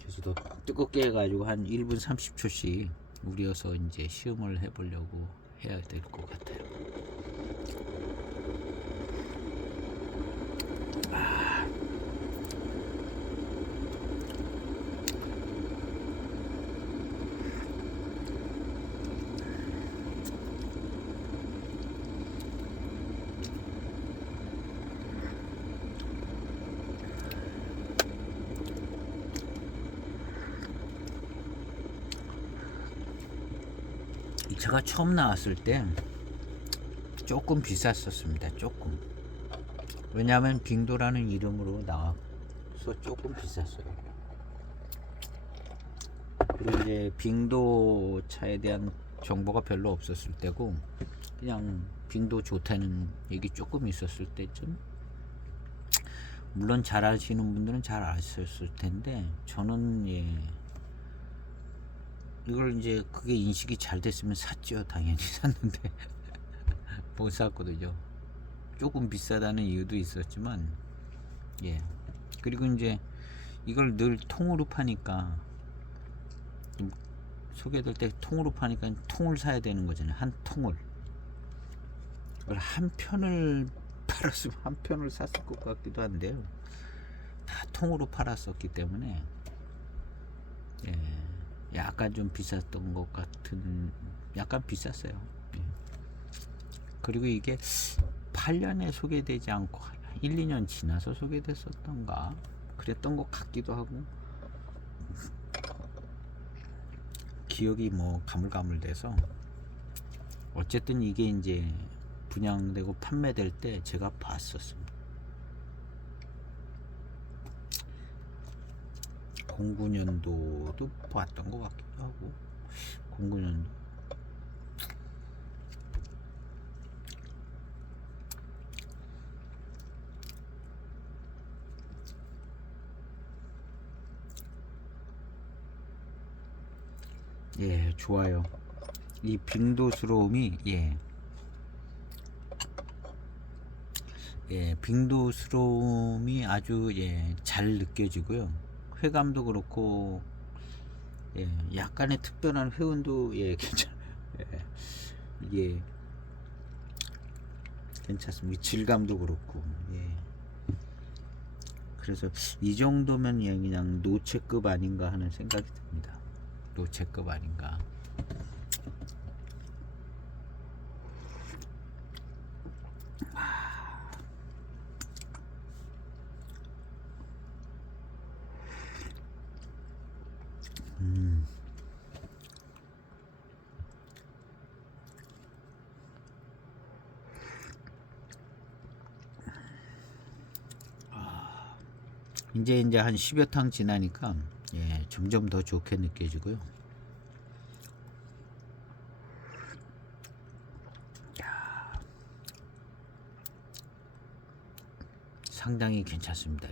그래서 더 뜨겁게 해가지고 한 1분 30초씩 우려서 이제 시음을 해보려고 해야 될 것 같아요. 이 차가 처음 나왔을 때 조금 비쌌었습니다. 조금. 왜냐하면 빙도라는 이름으로 나와서 조금 비쌌어요. 그리고 이제 빙도 차에 대한 정보가 별로 없었을 때고, 그냥 빙도 좋다는 얘기 조금 있었을 때쯤, 물론 잘 아시는 분들은 잘 아셨을 텐데, 저는 이걸 이제 그게 인식이 잘 됐으면 샀죠. 당연히 샀는데 못 샀거든요. 조금 비싸다는 이유도 있었지만, 그리고 이제 이걸 늘 통으로 파니까, 소개될 때 통으로 파니까 통을 사야 되는 거잖아요. 한 통을. 한 편을 팔았으면 한 편을 샀을 것 같기도 한데요. 다 통으로 팔았었기 때문에 약간 좀 비쌌던 것 같은, 약간 비쌌어요. 그리고 이게 8년에 소개되지 않고 1, 2년 지나서 소개됐었던가 그랬던 것 같기도 하고, 기억이 가물가물돼서, 어쨌든 이게 이제 분양되고 판매될 때 제가 봤었습니다. 09년도도 봤던 것 같기도 하고, 09년도 예, 좋아요. 이 빙도스러움이 빙도스러움이 아주 잘 느껴지고요. 회감도 그렇고 약간의 특별한 회운도 괜찮. 이게 괜찮습니다. 질감도 그렇고 그래서 이 정도면 그냥 노체급 아닌가 하는 생각이 듭니다. 노체급 아닌가. 이제 한 10여 탕 지나니까 점점 더 좋게 느껴지고요. 상당히 괜찮습니다.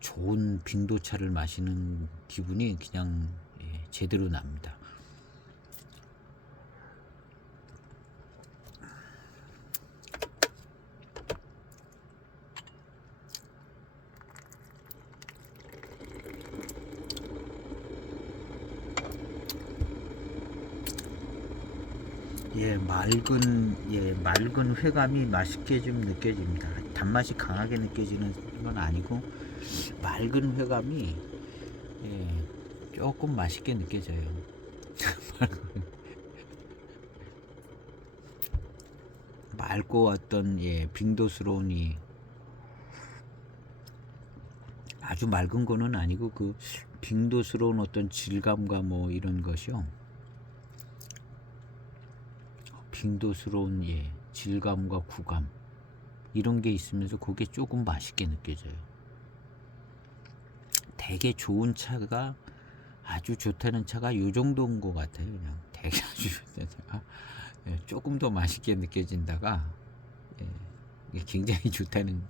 좋은 빙도차를 마시는 기분이 그냥 제대로 납니다. 맑은 회감이 맛있게 좀 느껴집니다. 단맛이 강하게 느껴지는 건 아니고 맑은 회감이 조금 맛있게 느껴져요. 맑고 어떤 빙도스러우니 아주 맑은 거는 아니고 그 빙도스러운 어떤 질감과 뭐 이런 것이요. 빙도스러운 질감과 구감 이런 게 있으면서 그게 조금 맛있게 느껴져요. 되게 좋은 차가 아주 좋다는 차가 요 정도인 것 같아요. 그냥 되게 아주 좋다는 차가 조금 더 맛있게 느껴진다가 굉장히 좋다는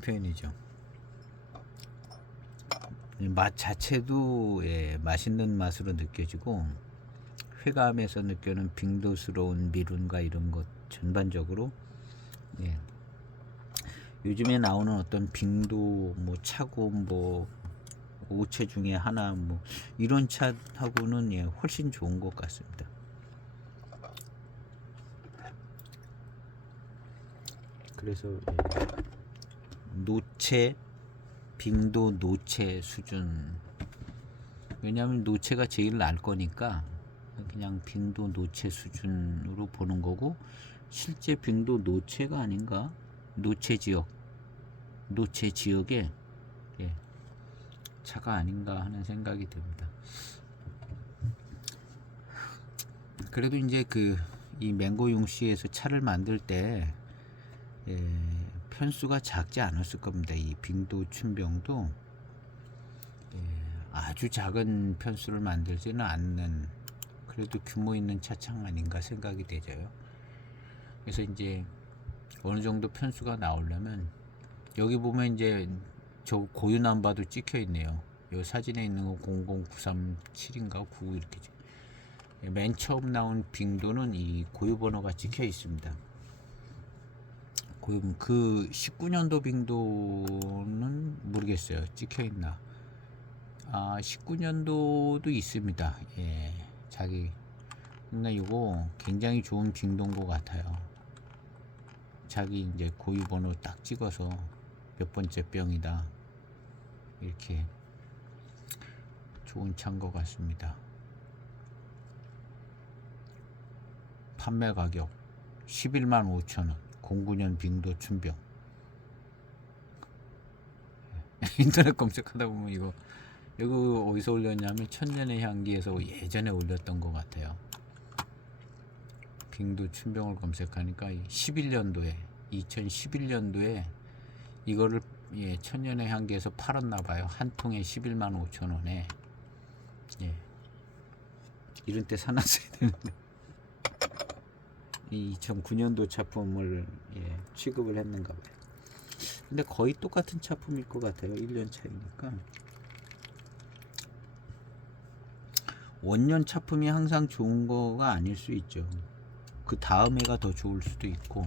표현이죠. 맛 자체도 맛있는 맛으로 느껴지고 회감에서 느끼는 빙도스러운 미륜과 이런 것 전반적으로 요즘에 나오는 어떤 빙도 뭐 차고 뭐 오체 중에 하나 뭐 이런 차하고는 훨씬 좋은 것 같습니다. 그래서 노체 빙도 노체 수준, 왜냐하면 노체가 제일 날 거니까 그냥 빙도 노체 수준으로 보는 거고, 실제 빙도 노체가 아닌가, 노체 지역에 차가 아닌가 하는 생각이 듭니다. 그래도 이제 이 맹고용씨에서 차를 만들 때 편수가 작지 않았을 겁니다. 이 빙도 춘병도 아주 작은 편수를 만들지는 않는, 그래도 규모 있는 차창 아닌가 생각이 되져요. 그래서 이제 어느 정도 편수가 나오려면, 여기 보면 이제 저 고유 넘버도 찍혀 있네요. 이 사진에 있는 거 00937인가 99 이렇게. 맨 처음 나온 빙도는 이 고유 번호가 찍혀 있습니다. 그 19년도 빙도는 모르겠어요. 찍혀 있나? 19년도도 있습니다. 근데 이거 굉장히 좋은 빙도인 것 같아요. 자기 이제 고유 번호 딱 찍어서 몇 번째 병이다 이렇게 좋은 차인 것 같습니다. 판매 가격 11만 5천원 09년 빙도 춘병. 인터넷 검색하다 보면 이거 어디서 올렸냐면 천년의 향기에서 예전에 올렸던 것 같아요. 빙도 춘병을 검색하니까 2011년도에 이거를 천년의 향기에서 팔았나 봐요. 한 통에 11만 5천원에. 이런 때 사놨어야 되는데 2009년도 차품을 취급을 했는가 봐요. 근데 거의 똑같은 차품일 것 같아요. 1년 차이니까. 원년 차품이 항상 좋은 거가 아닐 수 있죠. 그 다음 해가 더 좋을 수도 있고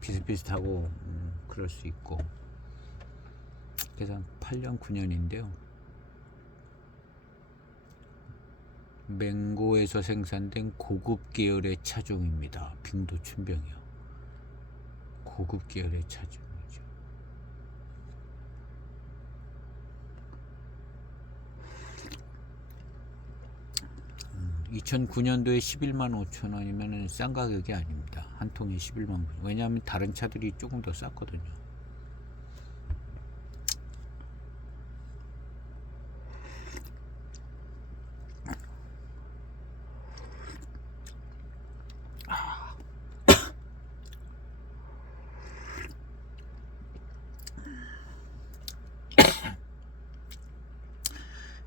비슷비슷하고 그럴 수 있고. 그래서 8년 9년인데요. 맹고에서 생산된 고급 계열의 차종입니다. 빙도 춘병이요. 고급 계열의 차종이죠. 2009년도에 11만 5천 원이면 싼 가격이 아닙니다. 한 통에 11만 원. 왜냐하면 다른 차들이 조금 더 쌌거든요.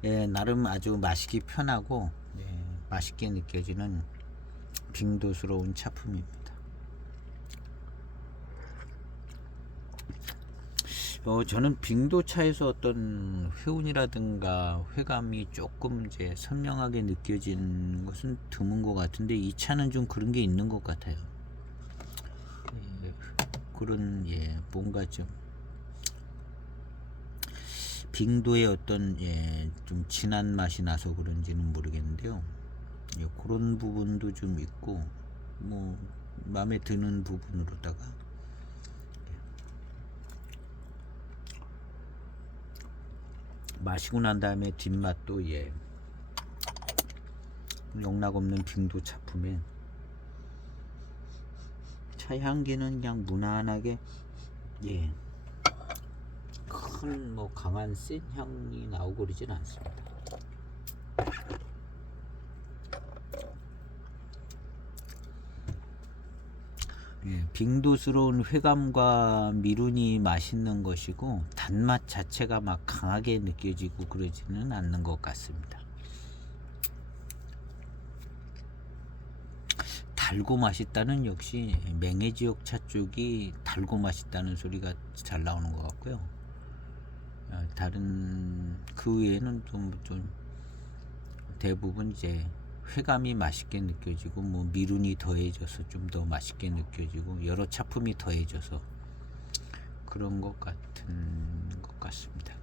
예, 나름 아주 마시기 편하고 맛있게 느껴지는 빙도스러운 차품입니다. 저는 빙도차에서 어떤 회운이라든가 회감이 조금 이제 선명하게 느껴지는 것은 드문 것 같은데 이 차는 좀 그런 게 있는 것 같아요. 그런 뭔가 좀 빙도의 어떤 좀 진한 맛이 나서 그런지는 모르겠는데요. 그런 부분도 좀 있고 뭐 마음에 드는 부분으로다가 마시고 난 다음에 뒷맛도 영락없는 빙도 차품에 차 향기는 그냥 무난하게 큰 뭐 강한 센 향이 나오고 그러진 않습니다. 빙도스러운 회감과 미룬이 맛있는 것이고 단맛 자체가 막 강하게 느껴지고 그러지는 않는 것 같습니다. 달고 맛있다는 역시 맹해지역 차 쪽이 달고 맛있다는 소리가 잘 나오는 것 같고요. 다른 그 외에는 좀 대부분 이제 회감이 맛있게 느껴지고 뭐 미룬이 더해져서 좀 더 맛있게 느껴지고 여러 차품이 더해져서 그런 것 같습니다.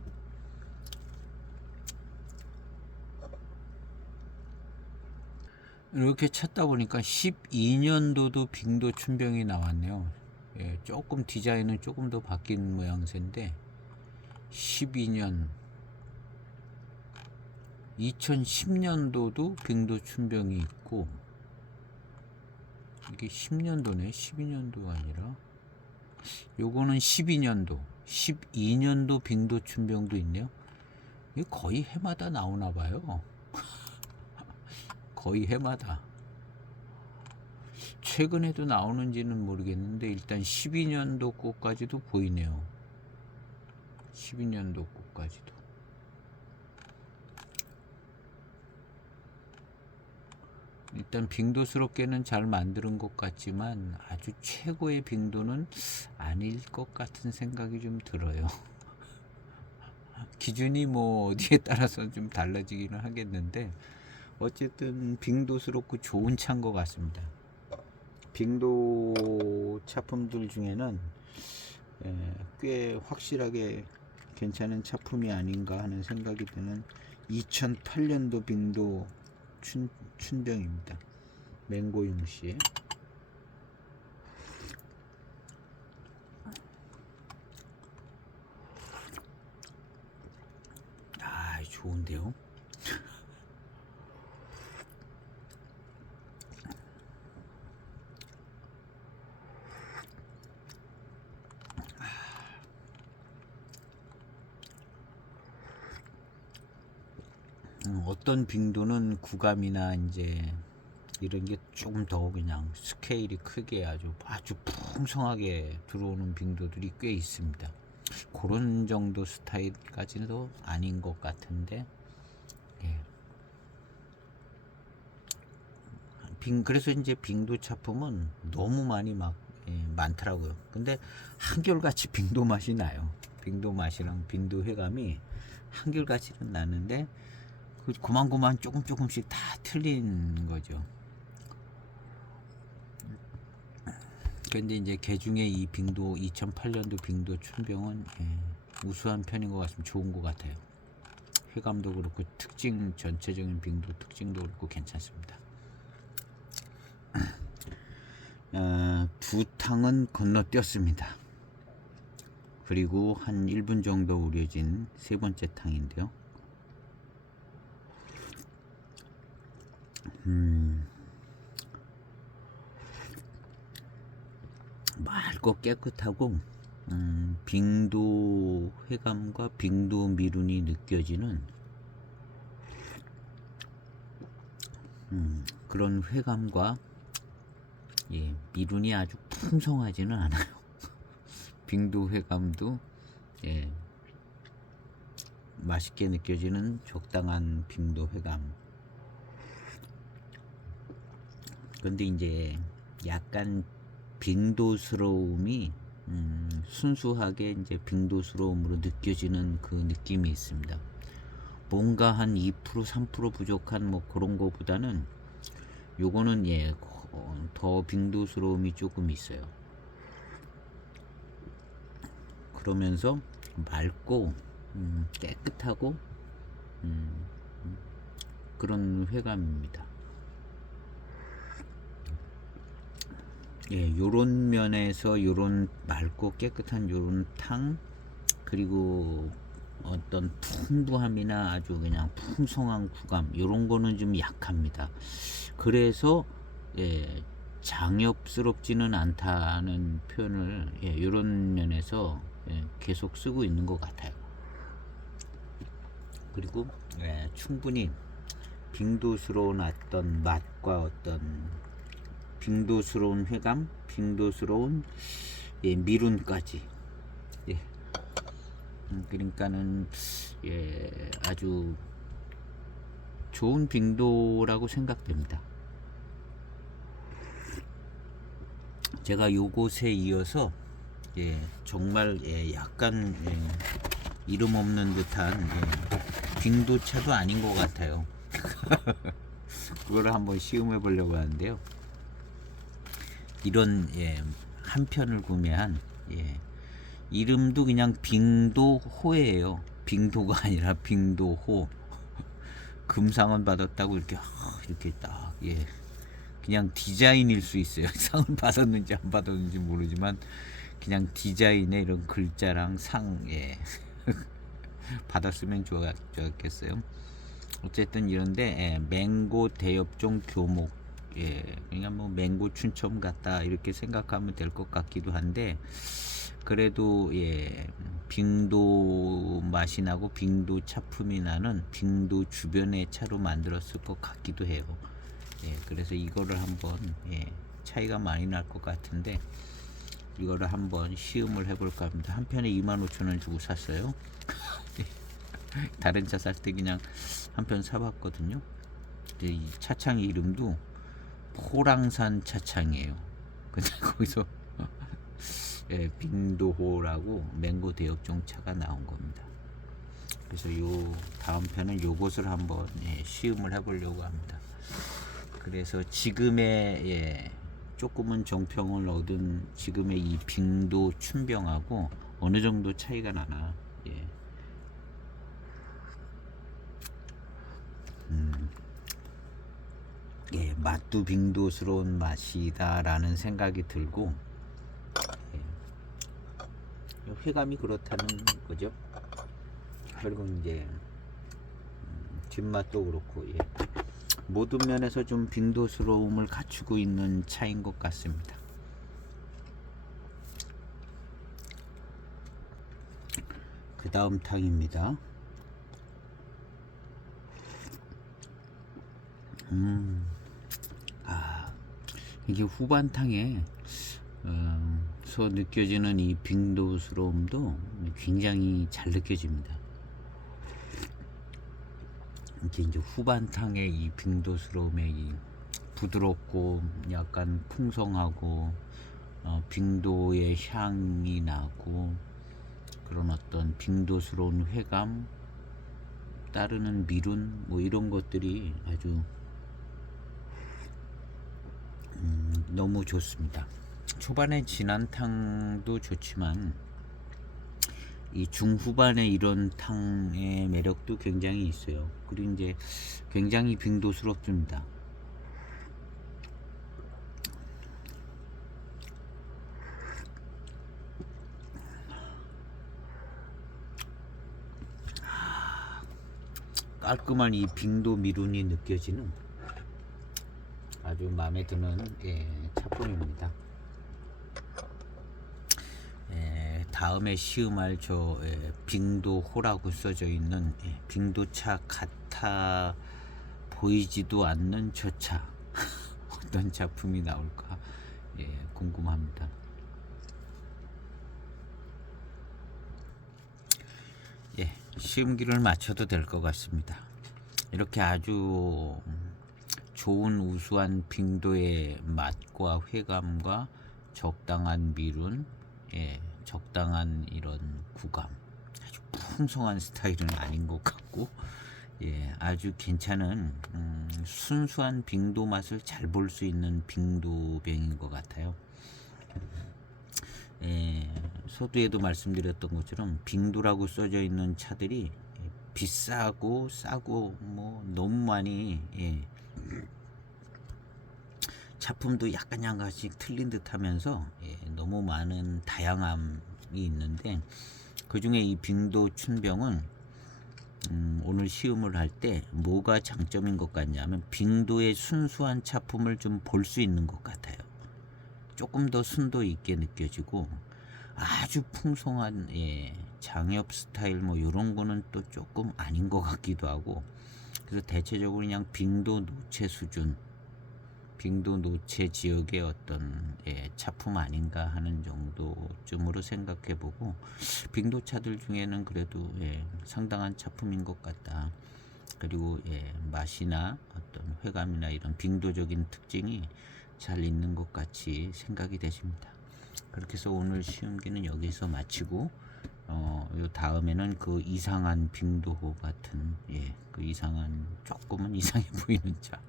이렇게 찾다 보니까 12년도도 빙도 춘병이 나왔네요. 조금 디자인은 조금 더 바뀐 모양새인데 12년 2010년도도 빙도 춘병이 있고 이게 10년도네 12년도가 아니라 요거는 12년도 빙도 춘병도 있네요. 이게 거의 해마다 나오나봐요. 거의 해마다 최근에도 나오는지는 모르겠는데 일단 12년도 거까지도 보이네요. 12년도 거까지도 일단 빙도스럽게는 잘 만드는 것 같지만 아주 최고의 빙도는 아닐 것 같은 생각이 좀 들어요. 기준이 뭐 어디에 따라서 좀 달라지기는 하겠는데 어쨌든 빙도스럽고 좋은 차인 것 같습니다. 빙도 차품들 중에는 꽤 확실하게 괜찮은 차품이 아닌가 하는 생각이 드는 2008년도 빙도 춘병입니다. 맹고용씨. 아, 좋은데요? 어떤 빙도는 구감이나 이제 이런 게 조금 더 그냥 스케일이 크게 아주 풍성하게 들어오는 빙도들이 꽤 있습니다. 그런 정도 스타일까지도 아닌 것 같은데 그래서 이제 빙도 차품은 너무 많이 막 많더라고요. 근데 한결같이 빙도 맛이 나요. 빙도 맛이랑 빙도 회감이 한결같이는 나는데 고만고만 조금씩 다 틀린 거죠. 근데 이제 개중에 이 빙도 2008년도 빙도 춘병은 우수한 편인 것 같습니다. 좋은 것 같아요. 회감도 그렇고 특징 전체적인 빙도 특징도 그렇고 괜찮습니다. 두 탕은 건너뛰었습니다. 그리고 한 1분 정도 우려진 세 번째 탕인데요. 맑고 깨끗하고 빙도 회감과 빙도 미룬이 느껴지는 그런 회감과 미룬이 아주 풍성하지는 않아요. 빙도 회감도 맛있게 느껴지는 적당한 빙도 회감. 근데 이제 약간 빙도스러움이 순수하게 이제 빙도스러움으로 느껴지는 그 느낌이 있습니다. 뭔가 한 2% 3% 부족한 뭐 그런 거보다는 요거는 더 빙도스러움이 조금 있어요. 그러면서 맑고 깨끗하고 그런 회감입니다. 요런 면에서 요런 맑고 깨끗한 요런 탕, 그리고 어떤 풍부함이나 아주 그냥 풍성한 구감, 요런 거는 좀 약합니다. 그래서 장엽스럽지는 않다는 표현을 요런 면에서 계속 쓰고 있는 것 같아요. 그리고 충분히 빙도스러운 어떤 맛과 어떤 빙도스러운 회감, 빙도스러운 미룬까지, 그러니까는 아주 좋은 빙도라고 생각됩니다. 제가 요곳에 이어서 정말 약간 이름 없는 듯한 빙도차도 아닌 것 같아요. 그걸 한번 시음해 보려고 하는데요. 이런 한 편을 구매한 이름도 그냥 빙도호예요. 빙도가 아니라 빙도호. 금상은 받았다고 이렇게 딱 그냥 디자인일 수 있어요. 상을 받았는지 안 받았는지 모르지만 그냥 디자인에 이런 글자랑 상 받았으면 좋았겠어요. 어쨌든 이런데 맹고 대엽종 교목, 그러니까 뭐 맹고 춘첨 같다 이렇게 생각하면 될 것 같기도 한데, 그래도 빙도 맛이 나고 빙도 차품이 나는 빙도 주변의 차로 만들었을 것 같기도 해요. 그래서 이거를 한번 차이가 많이 날 것 같은데 이거를 한번 시음을 해볼까 합니다. 한 편에 25,000원 주고 샀어요. 다른 차 살 때 그냥 한 편 사봤거든요. 이 차창 이름도 호랑산 차창이에요. 근데 거기서 빙도호라고 맹고 대엽종 차가 나온 겁니다. 그래서 요 다음 편은 요것을 한번 시음을 해보려고 합니다. 그래서 지금의 조금은 정평을 얻은 지금의 이 빙도 춘병하고 어느 정도 차이가 나나. 맛도 빙도스러운 맛이다라는 생각이 들고, 회감이 그렇다는 거죠. 그리고 이제 뒷맛도 그렇고 모든 면에서 좀 빙도스러움을 갖추고 있는 차인 것 같습니다. 그 다음 탕입니다. 이게 후반탕에 서 느껴지는 이 빙도스러움도 굉장히 잘 느껴집니다. 이게 이제 후반탕의 이 빙도스러움의 이 부드럽고 약간 풍성하고 빙도의 향이 나고 그런 어떤 빙도스러운 회감 따르는 미룬 뭐 이런 것들이 아주 너무 좋습니다. 초반에 진한 탕도 좋지만 이 중후반에 이런 탕의 매력도 굉장히 있어요. 그리고 이제 굉장히 빙도스럽습니다. 깔끔한 이 빙도 미룬이 느껴지는 아주 마음에 드는 차품입니다. 다음에 시음할 저 빙도호라고 써져 있는 빙도차 같아 보이지도 않는 저 차 어떤 작품이 나올까 궁금합니다. 시음기를 맞춰도 될 것 같습니다. 이렇게 아주 좋은 우수한 빙도의 맛과 회감과 적당한 미룬, 적당한 이런 구감, 아주 풍성한 스타일은 아닌 것 같고, 아주 괜찮은 순수한 빙도 맛을 잘 볼 수 있는 빙도병인 것 같아요. 서두에도 말씀드렸던 것처럼 빙도라고 써져 있는 차들이 비싸고 싸고 뭐 너무 많이 차품도 약간씩 틀린 듯 하면서 너무 많은 다양함이 있는데 그 중에 이 빙도 춘병은 오늘 시음을 할 때 뭐가 장점인 것 같냐면 빙도의 순수한 차품을 좀 볼 수 있는 것 같아요. 조금 더 순도 있게 느껴지고 아주 풍성한 장엽 스타일 뭐 이런 거는 또 조금 아닌 것 같기도 하고 그래서 대체적으로 그냥 빙도 노체 수준 빙도 노체 지역의 어떤 차품 아닌가 하는 정도쯤으로 생각해보고 빙도차들 중에는 그래도 상당한 차품인 것 같다. 그리고 맛이나 어떤 회감이나 이런 빙도적인 특징이 잘 있는 것 같이 생각이 되십니다. 그렇게 해서 오늘 시음기는 여기서 마치고 요 다음에는 그 이상한 빙도호 같은 그 이상한 조금은 이상해 보이는 차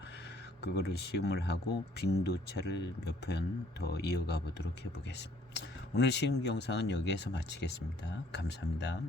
그거를 시음을 하고 빙도차를 몇 편 더 이어가 보도록 해보겠습니다. 오늘 시음기 영상은 여기에서 마치겠습니다. 감사합니다.